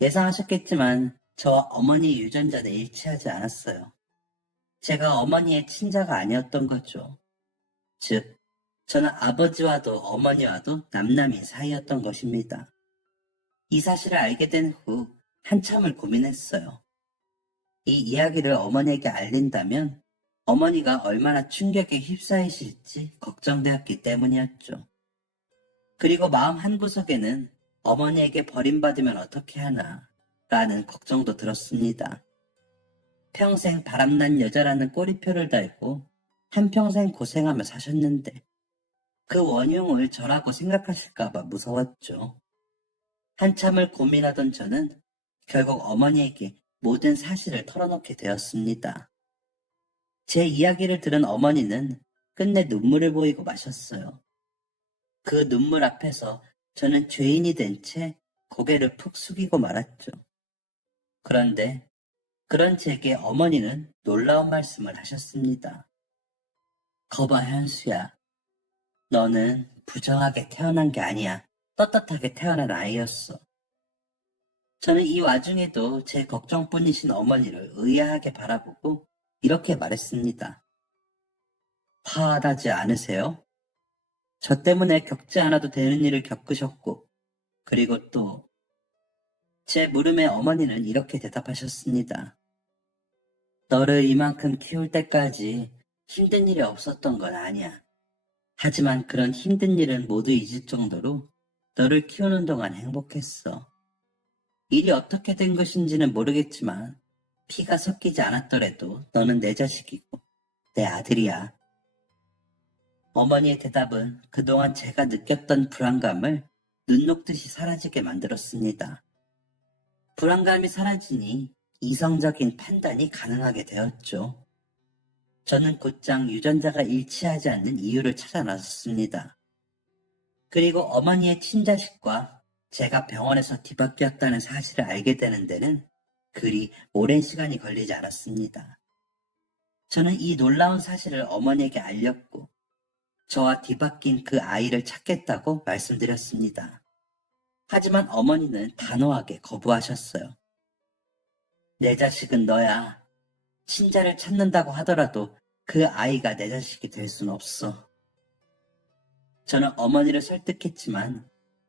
예상하셨겠지만 저와 어머니의 유전자는 일치하지 않았어요. 제가 어머니의 친자가 아니었던 거죠. 즉, 저는 아버지와도 어머니와도 남남인 사이였던 것입니다. 이 사실을 알게 된 후 한참을 고민했어요. 이 이야기를 어머니에게 알린다면 어머니가 얼마나 충격에 휩싸이실지 걱정되었기 때문이었죠. 그리고 마음 한구석에는 어머니에게 버림받으면 어떻게 하나 라는 걱정도 들었습니다. 평생 바람난 여자라는 꼬리표를 달고 한평생 고생하며 사셨는데 그 원흉을 저라고 생각하실까봐 무서웠죠. 한참을 고민하던 저는 결국 어머니에게 모든 사실을 털어놓게 되었습니다. 제 이야기를 들은 어머니는 끝내 눈물을 보이고 마셨어요. 그 눈물 앞에서 저는 죄인이 된 채 고개를 푹 숙이고 말았죠. 그런데 그런 제게 어머니는 놀라운 말씀을 하셨습니다. 거봐 현수야, 너는 부정하게 태어난 게 아니야. 떳떳하게 태어난 아이였어. 저는 이 와중에도 제 걱정뿐이신 어머니를 의아하게 바라보고 이렇게 말했습니다. 화나지 않으세요? 저 때문에 겪지 않아도 되는 일을 겪으셨고, 그리고 또 제 물음에 어머니는 이렇게 대답하셨습니다. 너를 이만큼 키울 때까지 힘든 일이 없었던 건 아니야. 하지만 그런 힘든 일은 모두 잊을 정도로 너를 키우는 동안 행복했어. 일이 어떻게 된 것인지는 모르겠지만 피가 섞이지 않았더라도 너는 내 자식이고 내 아들이야. 어머니의 대답은 그동안 제가 느꼈던 불안감을 눈 녹듯이 사라지게 만들었습니다. 불안감이 사라지니 이성적인 판단이 가능하게 되었죠. 저는 곧장 유전자가 일치하지 않는 이유를 찾아 나섰습니다. 그리고 어머니의 친자식과 제가 병원에서 뒤바뀌었다는 사실을 알게 되는 데는 그리 오랜 시간이 걸리지 않았습니다. 저는 이 놀라운 사실을 어머니에게 알렸고 저와 뒤바뀐 그 아이를 찾겠다고 말씀드렸습니다. 하지만 어머니는 단호하게 거부하셨어요. 내 자식은 너야. 친자를 찾는다고 하더라도 그 아이가 내 자식이 될 순 없어. 저는 어머니를 설득했지만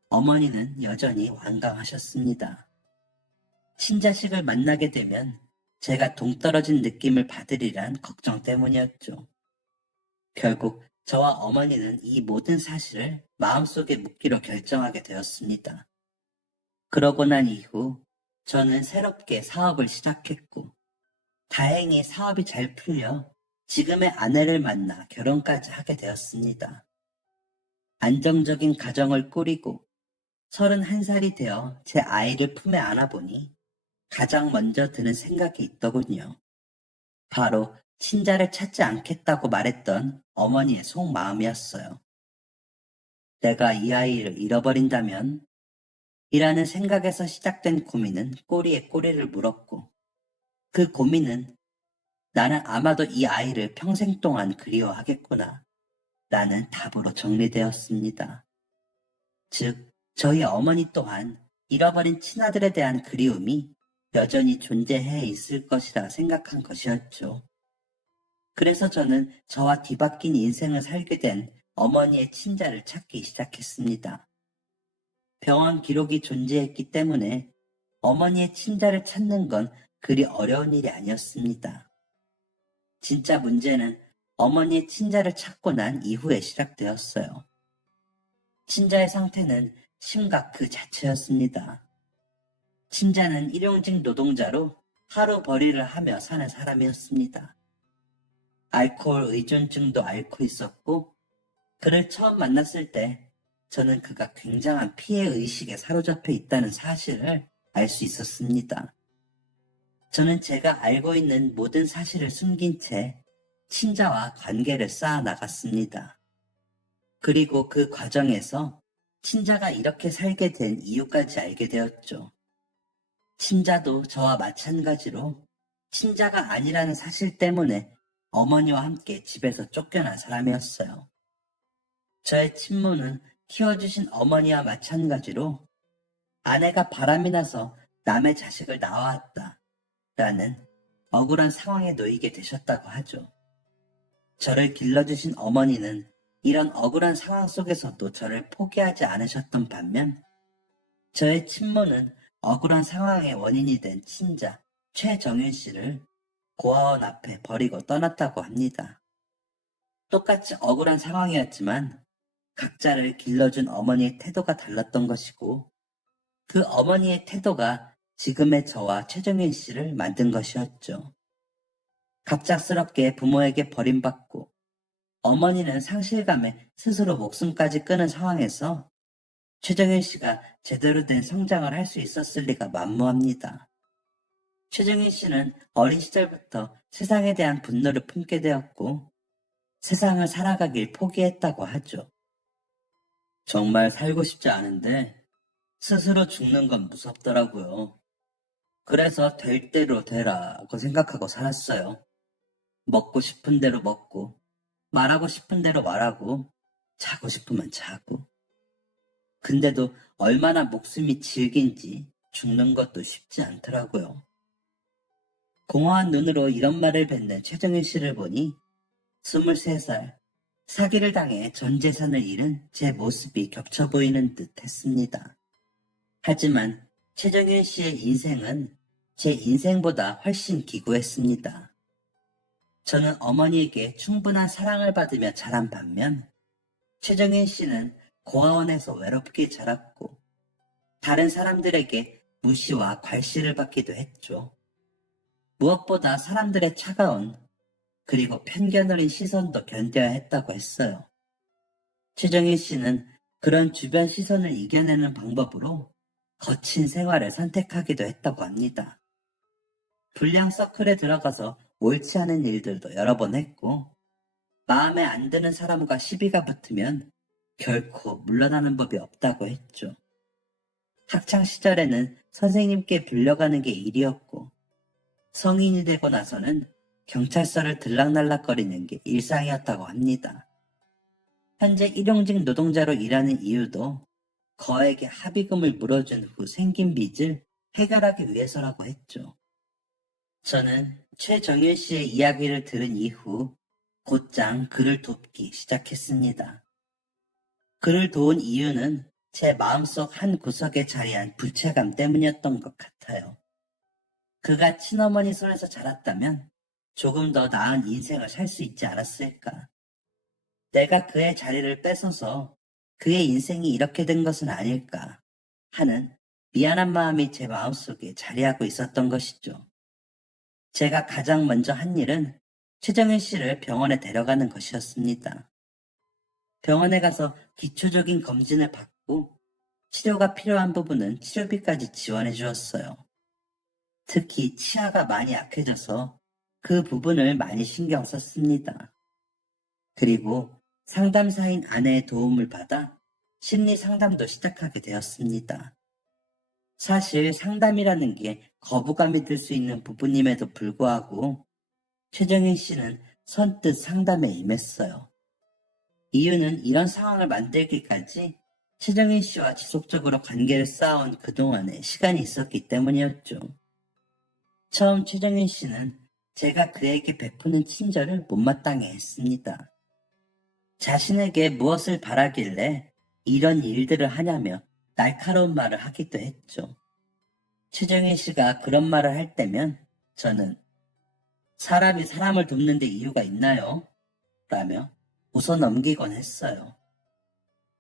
어머니는 여전히 완강하셨습니다. 친자식을 만나게 되면 제가 동떨어진 느낌을 받으리란 걱정 때문이었죠. 결국 저와 어머니는 이 모든 사실을 마음속에 묻기로 결정하게 되었습니다. 그러고 난 이후 저는 새롭게 사업을 시작했고, 다행히 사업이 잘 풀려 지금의 아내를 만나 결혼까지 하게 되었습니다. 안정적인 가정을 꾸리고 31살이 되어 제 아이를 품에 안아보니 가장 먼저 드는 생각이 있더군요. 바로 친자를 찾지 않겠다고 말했던 어머니의 속마음이었어요. 내가 이 아이를 잃어버린다면? 이라는 생각에서 시작된 고민은 꼬리에 꼬리를 물었고, 그 고민은 나는 아마도 이 아이를 평생 동안 그리워하겠구나 라는 답으로 정리되었습니다. 즉, 저희 어머니 또한 잃어버린 친아들에 대한 그리움이 여전히 존재해 있을 것이라 생각한 것이었죠. 그래서 저는 저와 뒤바뀐 인생을 살게 된 어머니의 친자를 찾기 시작했습니다. 병원 기록이 존재했기 때문에 어머니의 친자를 찾는 건 그리 어려운 일이 아니었습니다. 진짜 문제는 어머니의 친자를 찾고 난 이후에 시작되었어요. 친자의 상태는 심각 그 자체였습니다. 친자는 일용직 노동자로 하루 벌이를 하며 사는 사람이었습니다. 알코올 의존증도 앓고 있었고, 그를 처음 만났을 때 저는 그가 굉장한 피해 의식에 사로잡혀 있다는 사실을 알 수 있었습니다. 저는 제가 알고 있는 모든 사실을 숨긴 채 친자와 관계를 쌓아 나갔습니다. 그리고 그 과정에서 친자가 이렇게 살게 된 이유까지 알게 되었죠. 친자도 저와 마찬가지로 친자가 아니라는 사실 때문에 어머니와 함께 집에서 쫓겨난 사람이었어요. 저의 친모는 키워주신 어머니와 마찬가지로 아내가 바람이 나서 남의 자식을 낳아왔다 라는 억울한 상황에 놓이게 되셨다고 하죠. 저를 길러주신 어머니는 이런 억울한 상황 속에서도 저를 포기하지 않으셨던 반면, 저의 친모는 억울한 상황의 원인이 된 친자 최정윤 씨를 고아원 앞에 버리고 떠났다고 합니다. 똑같이 억울한 상황이었지만 각자를 길러준 어머니의 태도가 달랐던 것이고, 그 어머니의 태도가 지금의 저와 최정윤 씨를 만든 것이었죠. 갑작스럽게 부모에게 버림받고 어머니는 상실감에 스스로 목숨까지 끊은 상황에서 최정윤 씨가 제대로 된 성장을 할 수 있었을 리가 만무합니다. 최정윤 씨는 어린 시절부터 세상에 대한 분노를 품게 되었고 세상을 살아가길 포기했다고 하죠. 정말 살고 싶지 않은데 스스로 죽는 건 무섭더라고요. 그래서 될 대로 되라고 생각하고 살았어요. 먹고 싶은 대로 먹고, 말하고 싶은 대로 말하고, 자고 싶으면 자고. 근데도 얼마나 목숨이 질긴지 죽는 것도 쉽지 않더라고요. 공허한 눈으로 이런 말을 뱉는 최정윤 씨를 보니 23살, 사기를 당해 전 재산을 잃은 제 모습이 겹쳐 보이는 듯 했습니다. 하지만 최정윤 씨의 인생은 제 인생보다 훨씬 기구했습니다. 저는 어머니에게 충분한 사랑을 받으며 자란 반면 최정윤 씨는 고아원에서 외롭게 자랐고 다른 사람들에게 무시와 괄시를 받기도 했죠. 무엇보다 사람들의 차가운 그리고 편견 어린 시선도 견뎌야 했다고 했어요. 최정윤 씨는 그런 주변 시선을 이겨내는 방법으로 거친 생활을 선택하기도 했다고 합니다. 불량 서클에 들어가서 옳지 않은 일들도 여러 번 했고 마음에 안 드는 사람과 시비가 붙으면 결코 물러나는 법이 없다고 했죠. 학창 시절에는 선생님께 불려가는 게 일이었고 성인이 되고 나서는 경찰서를 들락날락거리는 게 일상이었다고 합니다. 현재 일용직 노동자로 일하는 이유도 거액의 합의금을 물어준 후 생긴 빚을 해결하기 위해서라고 했죠. 저는 최정윤 씨의 이야기를 들은 이후 곧장 그를 돕기 시작했습니다. 그를 도운 이유는 제 마음속 한 구석에 자리한 불쾌감 때문이었던 것 같아요. 그가 친어머니 손에서 자랐다면 조금 더 나은 인생을 살 수 있지 않았을까. 내가 그의 자리를 뺏어서 그의 인생이 이렇게 된 것은 아닐까 하는 미안한 마음이 제 마음속에 자리하고 있었던 것이죠. 제가 가장 먼저 한 일은 최정일 씨를 병원에 데려가는 것이었습니다. 병원에 가서 기초적인 검진을 받고 치료가 필요한 부분은 치료비까지 지원해 주었어요. 특히 치아가 많이 약해져서 그 부분을 많이 신경 썼습니다. 그리고 상담사인 아내의 도움을 받아 심리 상담도 시작하게 되었습니다. 사실 상담이라는 게 거부감이 들 수 있는 부분임에도 불구하고 최정인 씨는 선뜻 상담에 임했어요. 이유는 이런 상황을 만들기까지 최정인 씨와 지속적으로 관계를 쌓아온 그동안의 시간이 있었기 때문이었죠. 처음 최정인 씨는 제가 그에게 베푸는 친절을 못마땅해 했습니다. 자신에게 무엇을 바라길래 이런 일들을 하냐며 날카로운 말을 하기도 했죠. 최정인 씨가 그런 말을 할 때면 저는 사람이 사람을 돕는 데 이유가 있나요? 라며 웃어 넘기곤 했어요.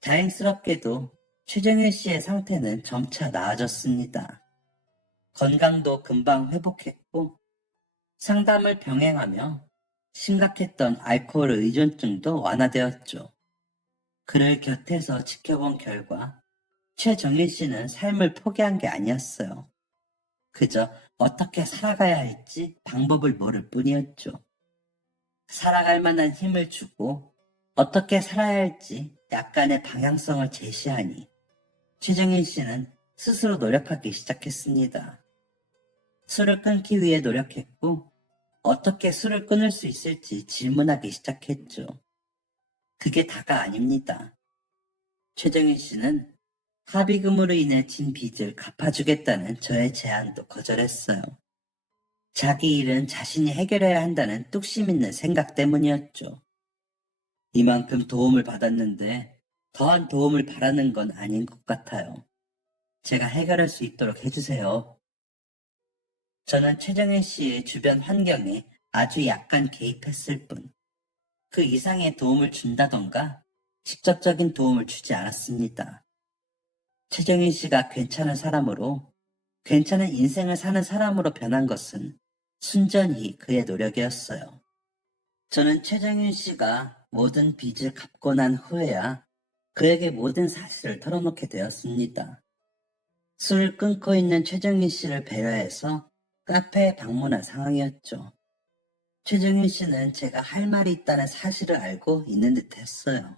다행스럽게도 최정일 씨의 상태는 점차 나아졌습니다. 건강도 금방 회복했고 상담을 병행하며 심각했던 알코올 의존증도 완화되었죠. 그를 곁에서 지켜본 결과 최정일 씨는 삶을 포기한 게 아니었어요. 그저 어떻게 살아가야 할지 방법을 모를 뿐이었죠. 살아갈 만한 힘을 주고 어떻게 살아야 할지 약간의 방향성을 제시하니 최정일 씨는 스스로 노력하기 시작했습니다. 술을 끊기 위해 노력했고 어떻게 술을 끊을 수 있을지 질문하기 시작했죠. 그게 다가 아닙니다. 최정일 씨는 합의금으로 인해 진 빚을 갚아주겠다는 저의 제안도 거절했어요. 자기 일은 자신이 해결해야 한다는 뚝심 있는 생각 때문이었죠. 이만큼 도움을 받았는데 더한 도움을 바라는 건 아닌 것 같아요. 제가 해결할 수 있도록 해주세요. 저는 최정일 씨의 주변 환경에 아주 약간 개입했을 뿐, 그 이상의 도움을 준다던가 직접적인 도움을 주지 않았습니다. 최정일 씨가 괜찮은 사람으로, 괜찮은 인생을 사는 사람으로 변한 것은 순전히 그의 노력이었어요. 저는 최정일 씨가 모든 빚을 갚고 난 후에야 그에게 모든 사실을 털어놓게 되었습니다. 술을 끊고 있는 최정일 씨를 배려해서 카페에 방문한 상황이었죠. 최정일 씨는 제가 할 말이 있다는 사실을 알고 있는 듯 했어요.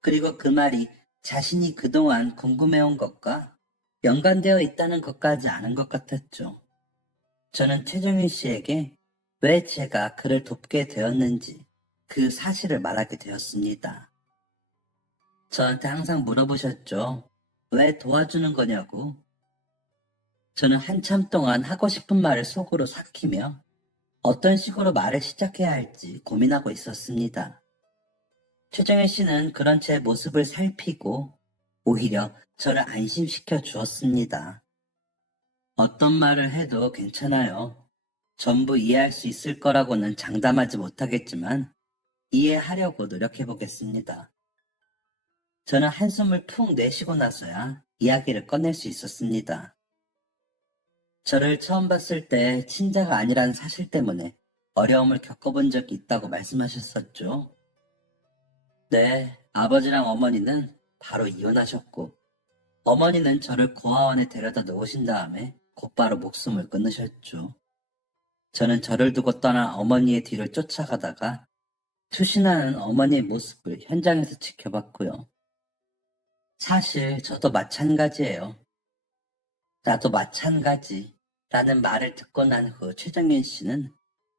그리고 그 말이 자신이 그동안 궁금해온 것과 연관되어 있다는 것까지 아는 것 같았죠. 저는 최정일 씨에게 왜 제가 그를 돕게 되었는지 그 사실을 말하게 되었습니다. 저한테 항상 물어보셨죠. 왜 도와주는 거냐고. 저는 한참 동안 하고 싶은 말을 속으로 삭히며 어떤 식으로 말을 시작해야 할지 고민하고 있었습니다. 최정일 씨는 그런 제 모습을 살피고 오히려 저를 안심시켜 주었습니다. 어떤 말을 해도 괜찮아요. 전부 이해할 수 있을 거라고는 장담하지 못하겠지만 이해하려고 노력해 보겠습니다. 저는 한숨을 푹 내쉬고 나서야 이야기를 꺼낼 수 있었습니다. 저를 처음 봤을 때 친자가 아니라는 사실 때문에 어려움을 겪어본 적이 있다고 말씀하셨었죠. 네, 아버지랑 어머니는 바로 이혼하셨고 어머니는 저를 고아원에 데려다 놓으신 다음에 곧바로 목숨을 끊으셨죠. 저는 저를 두고 떠난 어머니의 뒤를 쫓아가다가 투신하는 어머니의 모습을 현장에서 지켜봤고요. 사실 저도 마찬가지예요. 나도 마찬가지 라는 말을 듣고 난 후 최정현 씨는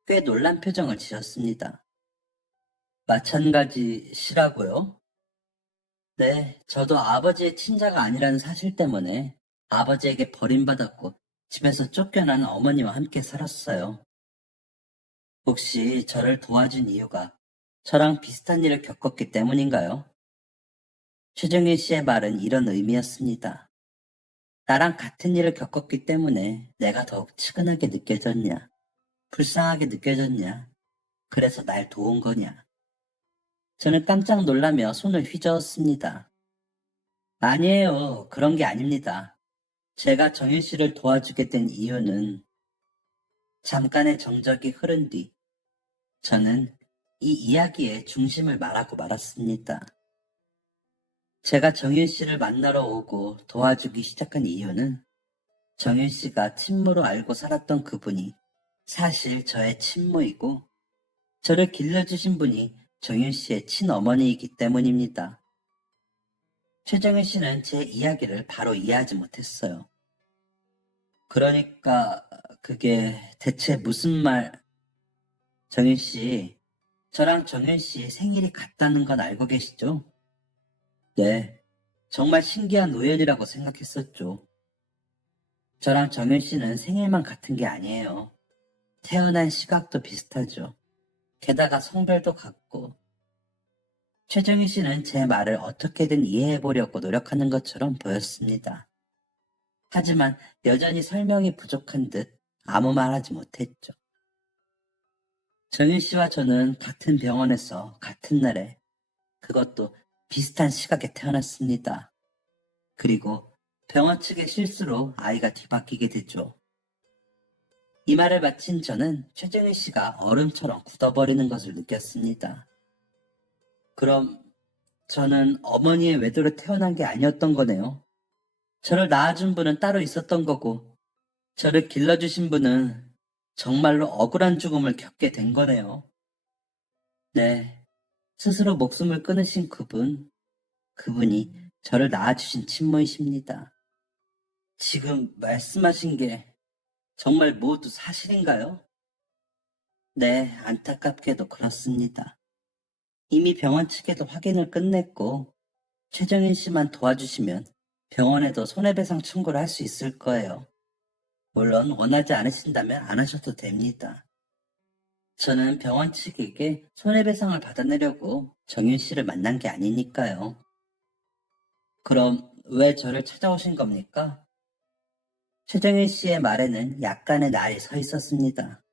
꽤 놀란 표정을 지었습니다. 마찬가지시라고요? 네, 저도 아버지의 친자가 아니라는 사실 때문에 아버지에게 버림받았고 집에서 쫓겨난 어머니와 함께 살았어요. 혹시 저를 도와준 이유가 저랑 비슷한 일을 겪었기 때문인가요? 최정일 씨의 말은 이런 의미였습니다. 나랑 같은 일을 겪었기 때문에 내가 더욱 측은하게 느껴졌냐, 불쌍하게 느껴졌냐, 그래서 날 도운 거냐. 저는 깜짝 놀라며 손을 휘저었습니다. 아니에요. 그런 게 아닙니다. 제가 정윤 씨를 도와주게 된 이유는 잠깐의 정적이 흐른 뒤 저는 이 이야기의 중심을 말하고 말았습니다. 제가 정윤 씨를 만나러 오고 도와주기 시작한 이유는 정윤 씨가 친모로 알고 살았던 그분이 사실 저의 친모이고 저를 길러주신 분이 정윤 씨의 친어머니이기 때문입니다. 최정윤 씨는 제 이야기를 바로 이해하지 못했어요. 그러니까 그게 대체 무슨 정윤 씨, 저랑 정윤 씨 생일이 같다는 건 알고 계시죠? 네, 정말 신기한 우연이라고 생각했었죠. 저랑 정윤 씨는 생일만 같은 게 아니에요. 태어난 시각도 비슷하죠. 게다가 성별도 같고. 최정희 씨는 제 말을 어떻게든 이해해 보려고 노력하는 것처럼 보였습니다. 하지만 여전히 설명이 부족한 듯 아무 말 하지 못했죠. 정윤 씨와 저는 같은 병원에서 같은 날에 그것도 비슷한 시각에 태어났습니다. 그리고 병원 측의 실수로 아이가 뒤바뀌게 됐죠. 이 말을 마친 저는 최정희 씨가 얼음처럼 굳어버리는 것을 느꼈습니다. 그럼 저는 어머니의 외도로 태어난 게 아니었던 거네요. 저를 낳아준 분은 따로 있었던 거고, 저를 길러주신 분은 정말로 억울한 죽음을 겪게 된 거네요. 네, 스스로 목숨을 끊으신 그분이 저를 낳아주신 친모이십니다. 지금 말씀하신 게 정말 모두 사실인가요? 네, 안타깝게도 그렇습니다. 이미 병원 측에도 확인을 끝냈고, 최정인 씨만 도와주시면 병원에도 손해배상 청구를 할 수 있을 거예요. 물론 원하지 않으신다면 안 하셔도 됩니다. 저는 병원 측에게 손해배상을 받아내려고 정윤 씨를 만난 게 아니니까요. 그럼 왜 저를 찾아오신 겁니까? 최정윤 씨의 말에는 약간의 날이 서 있었습니다.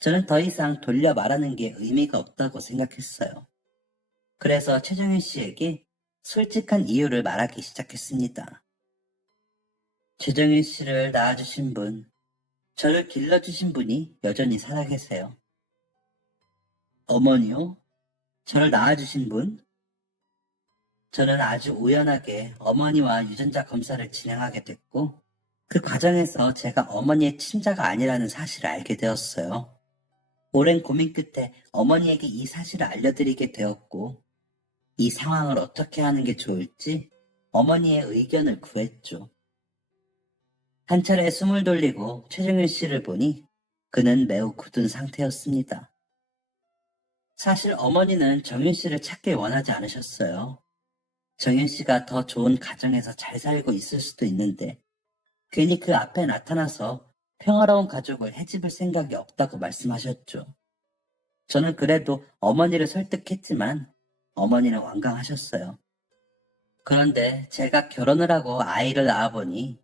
저는 더 이상 돌려 말하는 게 의미가 없다고 생각했어요. 그래서 최정윤 씨에게 솔직한 이유를 말하기 시작했습니다. 최정윤 씨를 낳아주신 분, 저를 길러주신 분이 여전히 살아계세요. 어머니요? 저를 낳아주신 분? 저는 아주 우연하게 어머니와 유전자 검사를 진행하게 됐고, 그 과정에서 제가 어머니의 친자가 아니라는 사실을 알게 되었어요. 오랜 고민 끝에 어머니에게 이 사실을 알려드리게 되었고, 이 상황을 어떻게 하는 게 좋을지 어머니의 의견을 구했죠. 한 차례 숨을 돌리고 최정윤 씨를 보니 그는 매우 굳은 상태였습니다. 사실 어머니는 정윤 씨를 찾길 원하지 않으셨어요. 정윤 씨가 더 좋은 가정에서 잘 살고 있을 수도 있는데 괜히 그 앞에 나타나서 평화로운 가족을 해집을 생각이 없다고 말씀하셨죠. 저는 그래도 어머니를 설득했지만 어머니는 완강하셨어요. 그런데 제가 결혼을 하고 아이를 낳아보니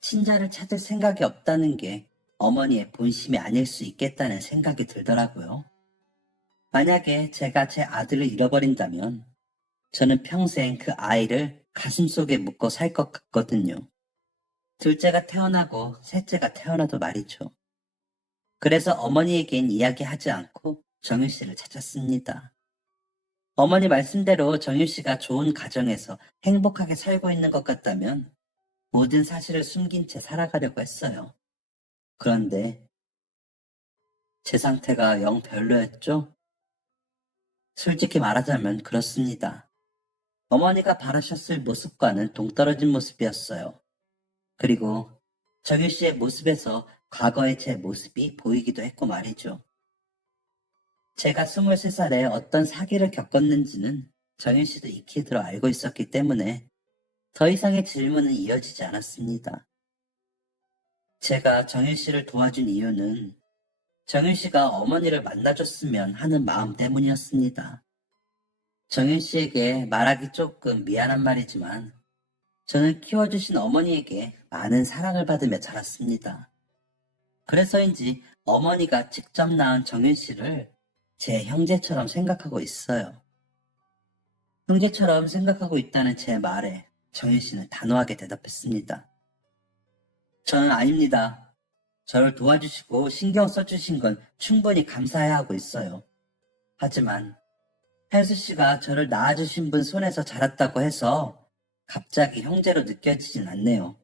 친자를 찾을 생각이 없다는 게 어머니의 본심이 아닐 수 있겠다는 생각이 들더라고요. 만약에 제가 제 아들을 잃어버린다면 저는 평생 그 아이를 가슴속에 묻고 살 것 같거든요. 둘째가 태어나고 셋째가 태어나도 말이죠. 그래서 어머니에겐 이야기하지 않고 정유 씨를 찾았습니다. 어머니 말씀대로 정유 씨가 좋은 가정에서 행복하게 살고 있는 것 같다면 모든 사실을 숨긴 채 살아가려고 했어요. 그런데 제 상태가 영 별로였죠? 솔직히 말하자면 그렇습니다. 어머니가 바라셨을 모습과는 동떨어진 모습이었어요. 그리고 정유 씨의 모습에서 과거의 제 모습이 보이기도 했고 말이죠. 제가 23살에 어떤 사기를 겪었는지는 정윤 씨도 익히 들어 알고 있었기 때문에 더 이상의 질문은 이어지지 않았습니다. 제가 정윤 씨를 도와준 이유는 정윤 씨가 어머니를 만나줬으면 하는 마음 때문이었습니다. 정윤 씨에게 말하기 조금 미안한 말이지만 저는 키워주신 어머니에게 많은 사랑을 받으며 자랐습니다. 그래서인지 어머니가 직접 낳은 정윤 씨를 제 형제처럼 생각하고 있어요. 형제처럼 생각하고 있다는 제 말에 정현 씨는 단호하게 대답했습니다. 저는 아닙니다. 저를 도와주시고 신경 써주신 건 충분히 감사해야 하고 있어요. 하지만 혜수 씨가 저를 낳아주신 분 손에서 자랐다고 해서 갑자기 형제로 느껴지진 않네요.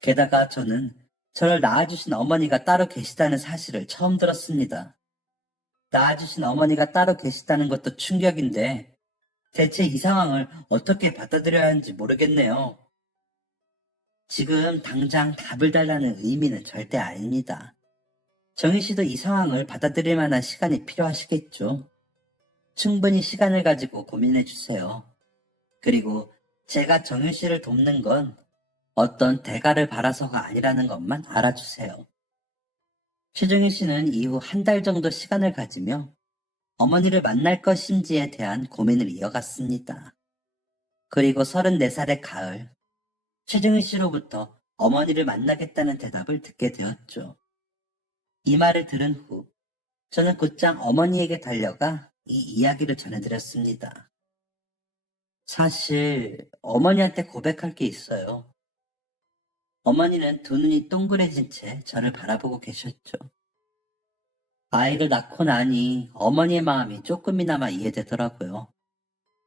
게다가 저는 저를 낳아주신 어머니가 따로 계시다는 사실을 처음 들었습니다. 낳아주신 어머니가 따로 계시다는 것도 충격인데 대체 이 상황을 어떻게 받아들여야 하는지 모르겠네요. 지금 당장 답을 달라는 의미는 절대 아닙니다. 정희 씨도 이 상황을 받아들일 만한 시간이 필요하시겠죠. 충분히 시간을 가지고 고민해 주세요. 그리고 제가 정희 씨를 돕는 건 어떤 대가를 바라서가 아니라는 것만 알아주세요. 최정희 씨는 이후 한 달 정도 시간을 가지며 어머니를 만날 것인지에 대한 고민을 이어갔습니다. 그리고 34살의 가을, 최정희 씨로부터 어머니를 만나겠다는 대답을 듣게 되었죠. 이 말을 들은 후 저는 곧장 어머니에게 달려가 이 이야기를 전해드렸습니다. 사실 어머니한테 고백할 게 있어요. 어머니는 두 눈이 동그래진 채 저를 바라보고 계셨죠. 아이를 낳고 나니 어머니의 마음이 조금이나마 이해되더라고요.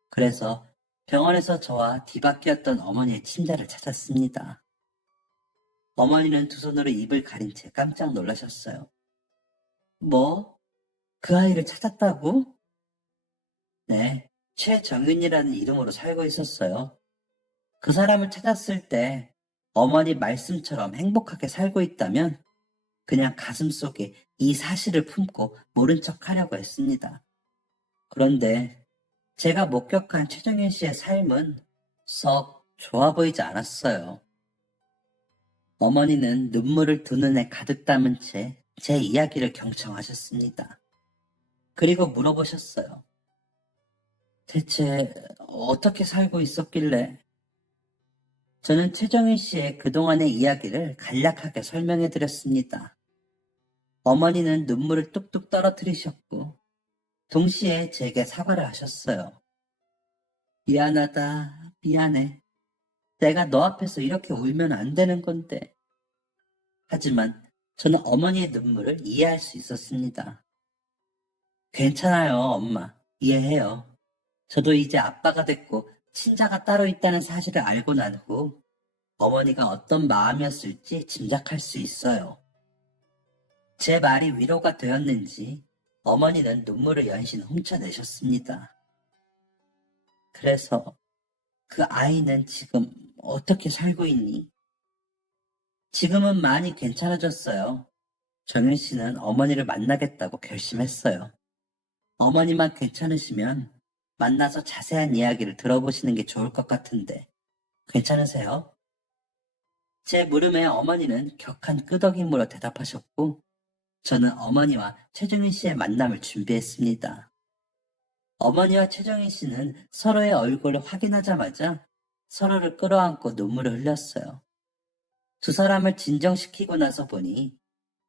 그래서 병원에서 저와 뒤바뀌었던 어머니의 침대를 찾았습니다. 어머니는 두 손으로 입을 가린 채 깜짝 놀라셨어요. 뭐? 그 아이를 찾았다고? 네, 최정윤이라는 이름으로 살고 있었어요. 그 사람을 찾았을 때 어머니 말씀처럼 행복하게 살고 있다면 그냥 가슴속에 이 사실을 품고 모른 척 하려고 했습니다. 그런데 제가 목격한 최정윤 씨의 삶은 썩 좋아 보이지 않았어요. 어머니는 눈물을 두 눈에 가득 담은 채 제 이야기를 경청하셨습니다. 그리고 물어보셨어요. 대체 어떻게 살고 있었길래? 저는 최정윤 씨의 그동안의 이야기를 간략하게 설명해 드렸습니다. 어머니는 눈물을 뚝뚝 떨어뜨리셨고 동시에 제게 사과를 하셨어요. 미안하다, 미안해. 내가 너 앞에서 이렇게 울면 안 되는 건데. 하지만 저는 어머니의 눈물을 이해할 수 있었습니다. 괜찮아요, 엄마. 이해해요. 저도 이제 아빠가 됐고 친자가 따로 있다는 사실을 알고 난 후 어머니가 어떤 마음이었을지 짐작할 수 있어요. 제 말이 위로가 되었는지 어머니는 눈물을 연신 훔쳐내셨습니다. 그래서 그 아이는 지금 어떻게 살고 있니? 지금은 많이 괜찮아졌어요. 정윤 씨는 어머니를 만나겠다고 결심했어요. 어머니만 괜찮으시면 만나서 자세한 이야기를 들어보시는 게 좋을 것 같은데 괜찮으세요? 제 물음에 어머니는 격한 끄덕임으로 대답하셨고 저는 어머니와 최정인 씨의 만남을 준비했습니다. 어머니와 최정인 씨는 서로의 얼굴을 확인하자마자 서로를 끌어안고 눈물을 흘렸어요. 두 사람을 진정시키고 나서 보니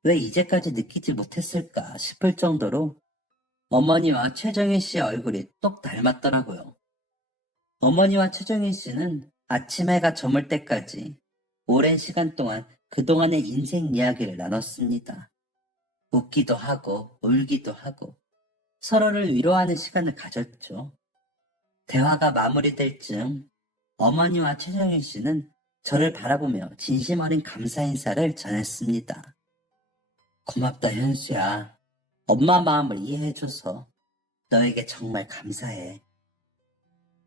왜 이제까지 느끼지 못했을까 싶을 정도로 어머니와 최정인 씨의 얼굴이 똑 닮았더라고요. 어머니와 최정인 씨는 아침 해가 저물 때까지 오랜 시간 동안 그동안의 인생 이야기를 나눴습니다. 웃기도 하고 울기도 하고 서로를 위로하는 시간을 가졌죠. 대화가 마무리될 즈음 어머니와 최정인 씨는 저를 바라보며 진심 어린 감사 인사를 전했습니다. 고맙다 현수야. 엄마 마음을 이해해줘서 너에게 정말 감사해.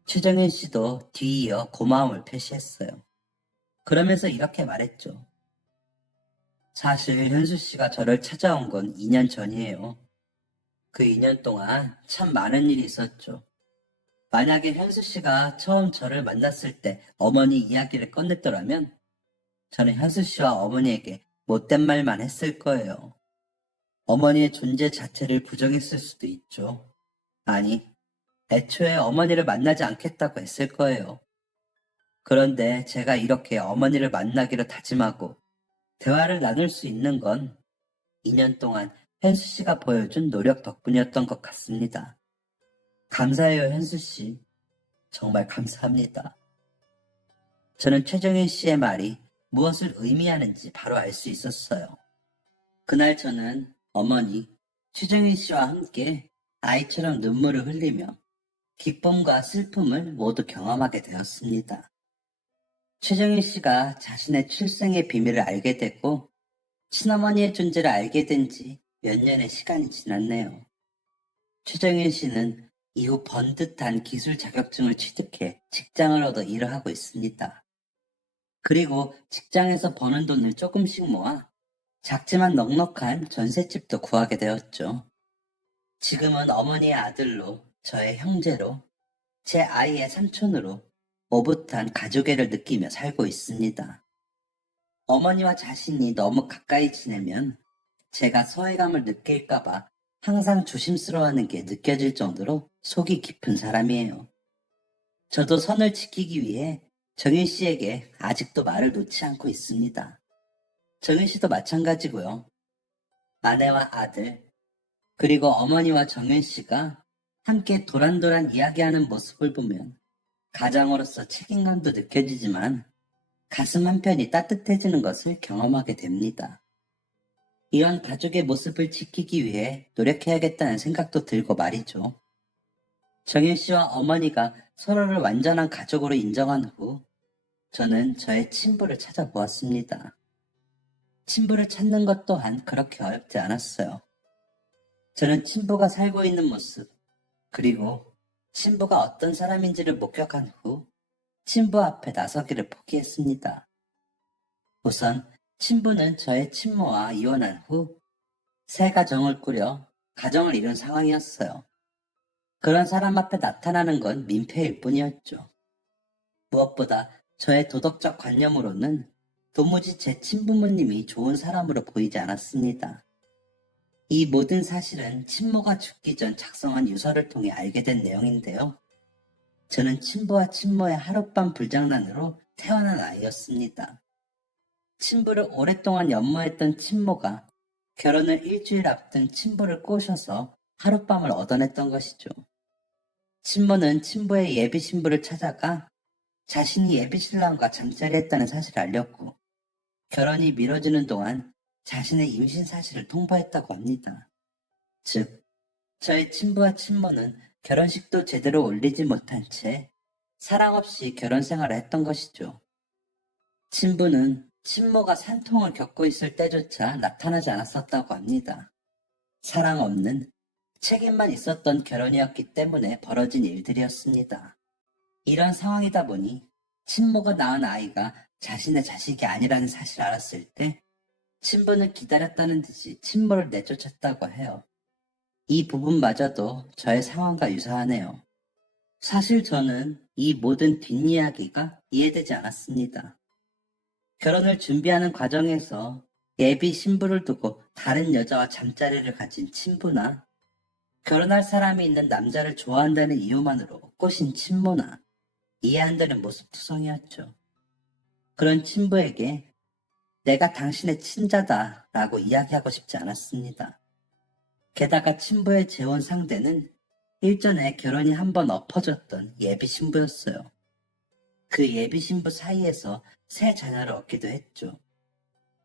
최정인 씨도 뒤이어 고마움을 표시했어요. 그러면서 이렇게 말했죠. 사실 현수 씨가 저를 찾아온 건 2년 전이에요. 그 2년 동안 참 많은 일이 있었죠. 만약에 현수 씨가 처음 저를 만났을 때 어머니 이야기를 꺼냈더라면 저는 현수 씨와 어머니에게 못된 말만 했을 거예요. 어머니의 존재 자체를 부정했을 수도 있죠. 아니, 애초에 어머니를 만나지 않겠다고 했을 거예요. 그런데 제가 이렇게 어머니를 만나기로 다짐하고 대화를 나눌 수 있는 건 2년 동안 현수 씨가 보여준 노력 덕분이었던 것 같습니다. 감사해요, 현수 씨. 정말 감사합니다. 저는 최정현 씨의 말이 무엇을 의미하는지 바로 알 수 있었어요. 그날 저는 어머니, 최정현 씨와 함께 아이처럼 눈물을 흘리며 기쁨과 슬픔을 모두 경험하게 되었습니다. 최정현 씨가 자신의 출생의 비밀을 알게 됐고 친어머니의 존재를 알게 된 지 몇 년의 시간이 지났네요. 최정현 씨는 이후 번듯한 기술 자격증을 취득해 직장을 얻어 일을 하고 있습니다. 그리고 직장에서 버는 돈을 조금씩 모아 작지만 넉넉한 전셋집도 구하게 되었죠. 지금은 어머니의 아들로, 저의 형제로, 제 아이의 삼촌으로 오붓한 가족애를 느끼며 살고 있습니다. 어머니와 자신이 너무 가까이 지내면 제가 소외감을 느낄까봐 항상 조심스러워하는 게 느껴질 정도로 속이 깊은 사람이에요. 저도 선을 지키기 위해 정윤 씨에게 아직도 말을 놓지 않고 있습니다. 정윤 씨도 마찬가지고요. 아내와 아들, 그리고 어머니와 정윤 씨가 함께 도란도란 이야기하는 모습을 보면 가장으로서 책임감도 느껴지지만 가슴 한편이 따뜻해지는 것을 경험하게 됩니다. 이런 가족의 모습을 지키기 위해 노력해야겠다는 생각도 들고 말이죠. 정윤 씨와 어머니가 서로를 완전한 가족으로 인정한 후 저는 저의 친부를 찾아보았습니다. 친부를 찾는 것 또한 그렇게 어렵지 않았어요. 저는 친부가 살고 있는 모습, 그리고 친부가 어떤 사람인지를 목격한 후 친부 앞에 나서기를 포기했습니다. 우선 친부는 저의 친모와 이혼한 후 새 가정을 꾸려 가정을 이룬 상황이었어요. 그런 사람 앞에 나타나는 건 민폐일 뿐이었죠. 무엇보다 저의 도덕적 관념으로는 도무지 제 친부모님이 좋은 사람으로 보이지 않았습니다. 이 모든 사실은 친모가 죽기 전 작성한 유서를 통해 알게 된 내용인데요. 저는 친부와 친모의 하룻밤 불장난으로 태어난 아이였습니다. 친부를 오랫동안 연모했던 친모가 결혼을 일주일 앞둔 친부를 꼬셔서 하룻밤을 얻어냈던 것이죠. 친모는 친부의 예비 신부를 찾아가 자신이 예비 신랑과 잠자리 했다는 사실을 알렸고 결혼이 미뤄지는 동안 자신의 임신 사실을 통보했다고 합니다. 즉, 저의 친부와 친모는 결혼식도 제대로 올리지 못한 채 사랑 없이 결혼 생활을 했던 것이죠. 친부는 친모가 산통을 겪고 있을 때조차 나타나지 않았었다고 합니다. 사랑 없는 책임만 있었던 결혼이었기 때문에 벌어진 일들이었습니다. 이런 상황이다 보니 친모가 낳은 아이가 자신의 자식이 아니라는 사실을 알았을 때 친부는 기다렸다는 듯이 친모를 내쫓았다고 해요. 이 부분마저도 저의 상황과 유사하네요. 사실 저는 이 모든 뒷이야기가 이해되지 않았습니다. 결혼을 준비하는 과정에서 예비 신부를 두고 다른 여자와 잠자리를 가진 친부나 결혼할 사람이 있는 남자를 좋아한다는 이유만으로 꼬신 친모나 이해 안 되는 모습투성이었죠. 그런 친부에게 내가 당신의 친자다 라고 이야기하고 싶지 않았습니다. 게다가 친부의 재혼 상대는 일전에 결혼이 한번 엎어졌던 예비 신부였어요. 그 예비 신부 사이에서 새 자녀를 얻기도 했죠.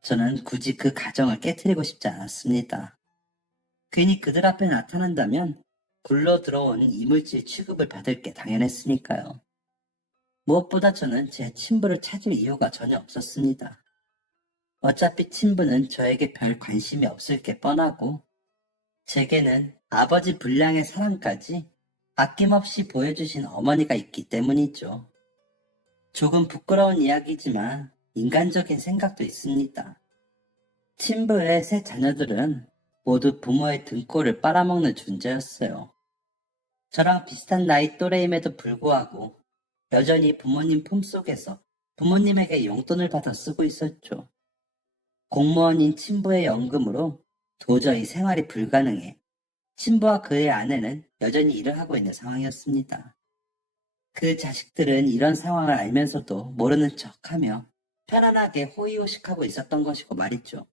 저는 굳이 그 가정을 깨트리고 싶지 않았습니다. 괜히 그들 앞에 나타난다면 굴러 들어온 이물질 취급을 받을 게 당연했으니까요. 무엇보다 저는 제 친부를 찾을 이유가 전혀 없었습니다. 어차피 친부는 저에게 별 관심이 없을 게 뻔하고 제게는 아버지 분량의 사랑까지 아낌없이 보여주신 어머니가 있기 때문이죠. 조금 부끄러운 이야기지만 인간적인 생각도 있습니다. 친부의 세 자녀들은 모두 부모의 등골을 빨아먹는 존재였어요. 저랑 비슷한 나이 또래임에도 불구하고 여전히 부모님 품속에서 부모님에게 용돈을 받아 쓰고 있었죠. 공무원인 친부의 연금으로 도저히 생활이 불가능해 친부와 그의 아내는 여전히 일을 하고 있는 상황이었습니다. 그 자식들은 이런 상황을 알면서도 모르는 척하며 편안하게 호의호식하고 있었던 것이고 말이죠.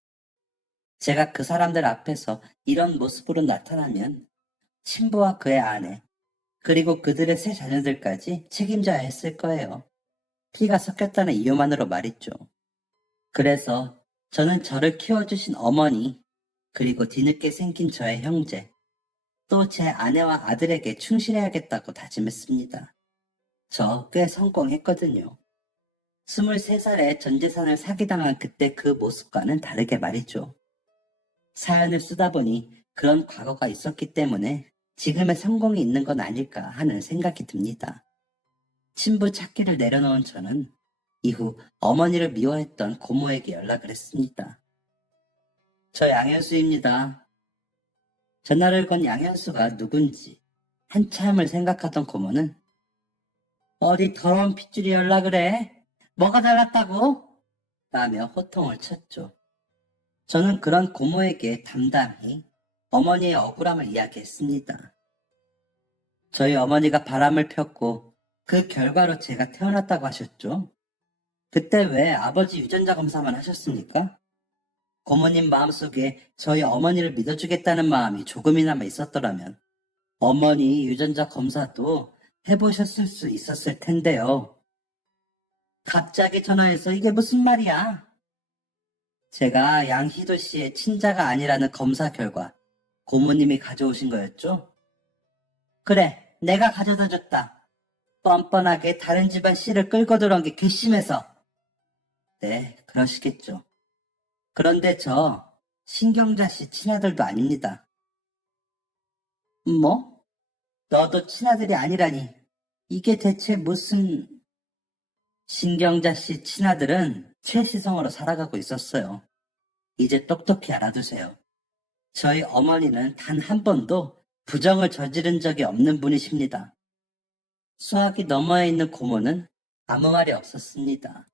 제가 그 사람들 앞에서 이런 모습으로 나타나면 친부와 그의 아내, 그리고 그들의 세 자녀들까지 책임져야 했을 거예요. 피가 섞였다는 이유만으로 말이죠. 그래서 저는 저를 키워주신 어머니, 그리고 뒤늦게 생긴 저의 형제, 또 제 아내와 아들에게 충실해야겠다고 다짐했습니다. 저 꽤 성공했거든요. 23살에 전 재산을 사기당한 그때 그 모습과는 다르게 말이죠. 사연을 쓰다 보니 그런 과거가 있었기 때문에 지금의 성공이 있는 건 아닐까 하는 생각이 듭니다. 친부 찾기를 내려놓은 저는 이후 어머니를 미워했던 고모에게 연락을 했습니다. 저 양현수입니다. 전화를 건 양현수가 누군지 한참을 생각하던 고모는 어디 더러운 핏줄이 연락을 해? 뭐가 달랐다고? 라며 호통을 쳤죠. 저는 그런 고모에게 담담히 어머니의 억울함을 이야기했습니다. 저희 어머니가 바람을 폈고 그 결과로 제가 태어났다고 하셨죠? 그때 왜 아버지 유전자 검사만 하셨습니까? 고모님 마음속에 저희 어머니를 믿어주겠다는 마음이 조금이나마 있었더라면 어머니 유전자 검사도 해보셨을 수 있었을 텐데요. 갑자기 전화해서 이게 무슨 말이야? 제가 양희도 씨의 친자가 아니라는 검사 결과 고모님이 가져오신 거였죠? 그래, 내가 가져다 줬다. 뻔뻔하게 다른 집안 씨를 끌고 들어온 게 괘씸해서. 네, 그러시겠죠. 그런데 저 신경자 씨 친아들도 아닙니다. 뭐? 너도 친아들이 아니라니. 이게 대체 무슨... 신경자 씨 친아들은 최시성으로 살아가고 있었어요. 이제 똑똑히 알아두세요. 저희 어머니는 단 한 번도 부정을 저지른 적이 없는 분이십니다. 수학이 너머에 있는 고모는 아무 말이 없었습니다.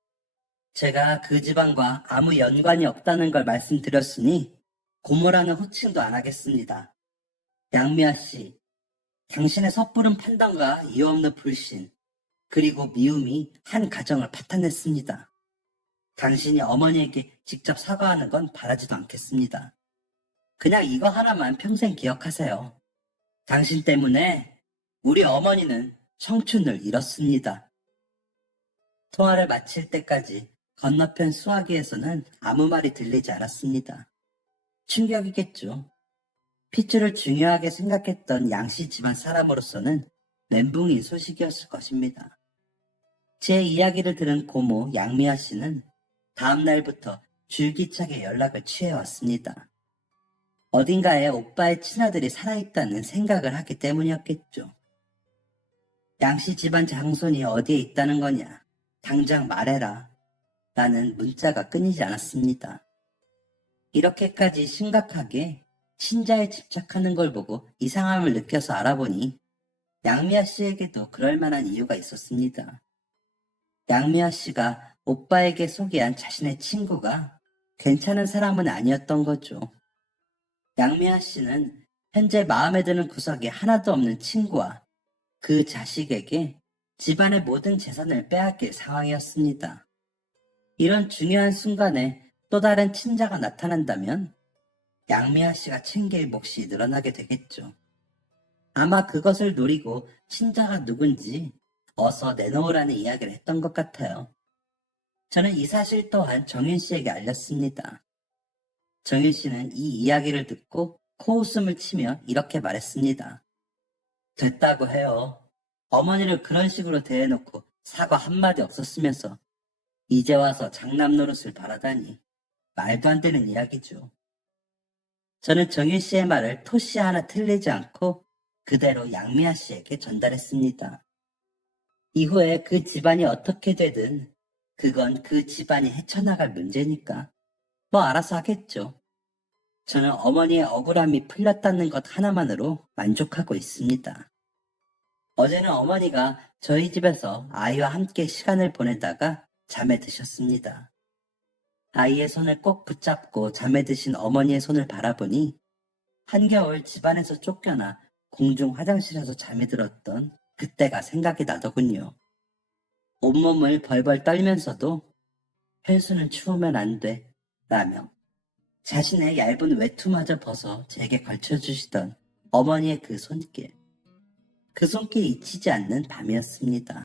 제가 그 집안과 아무 연관이 없다는 걸 말씀드렸으니 고모라는 호칭도 안 하겠습니다. 양미아 씨, 당신의 섣부른 판단과 이유 없는 불신, 그리고 미움이 한 가정을 파탄냈습니다. 당신이 어머니에게 직접 사과하는 건 바라지도 않겠습니다. 그냥 이거 하나만 평생 기억하세요. 당신 때문에 우리 어머니는 청춘을 잃었습니다. 통화를 마칠 때까지 건너편 수화기에서는 아무 말이 들리지 않았습니다. 충격이겠죠. 핏줄을 중요하게 생각했던 양씨 집안 사람으로서는 멘붕인 소식이었을 것입니다. 제 이야기를 들은 고모 양미아 씨는 다음 날부터 줄기차게 연락을 취해왔습니다. 어딘가에 오빠의 친아들이 살아있다는 생각을 하기 때문이었겠죠. 양씨 집안 장손이 어디에 있다는 거냐? 당장 말해라. 라는 문자가 끊이지 않았습니다. 이렇게까지 심각하게 친자에 집착하는 걸 보고 이상함을 느껴서 알아보니 양미아 씨에게도 그럴 만한 이유가 있었습니다. 양미아 씨가 오빠에게 소개한 자신의 친구가 괜찮은 사람은 아니었던 거죠. 양미아 씨는 현재 마음에 드는 구석이 하나도 없는 친구와 그 자식에게 집안의 모든 재산을 빼앗길 상황이었습니다. 이런 중요한 순간에 또 다른 친자가 나타난다면 양미아 씨가 챙길 몫이 늘어나게 되겠죠. 아마 그것을 노리고 친자가 누군지 어서 내놓으라는 이야기를 했던 것 같아요. 저는 이 사실 또한 정윤 씨에게 알렸습니다. 정윤 씨는 이 이야기를 듣고 코웃음을 치며 이렇게 말했습니다. 됐다고 해요. 어머니를 그런 식으로 대해놓고 사과 한마디 없었으면서 이제 와서 장남 노릇을 바라다니 말도 안 되는 이야기죠. 저는 정윤 씨의 말을 토시 하나 틀리지 않고 그대로 양미아 씨에게 전달했습니다. 이후에 그 집안이 어떻게 되든 그건 그 집안이 헤쳐나갈 문제니까 뭐 알아서 하겠죠. 저는 어머니의 억울함이 풀렸다는 것 하나만으로 만족하고 있습니다. 어제는 어머니가 저희 집에서 아이와 함께 시간을 보내다가 잠에 드셨습니다. 아이의 손을 꼭 붙잡고 잠에 드신 어머니의 손을 바라보니 한겨울 집안에서 쫓겨나 공중 화장실에서 잠이 들었던 그때가 생각이 나더군요. 온몸을 벌벌 떨면서도 헬수는 추우면 안 돼 라며 자신의 얇은 외투마저 벗어 제게 걸쳐주시던 어머니의 그 손길. 그 손길 잊히지 않는 밤이었습니다.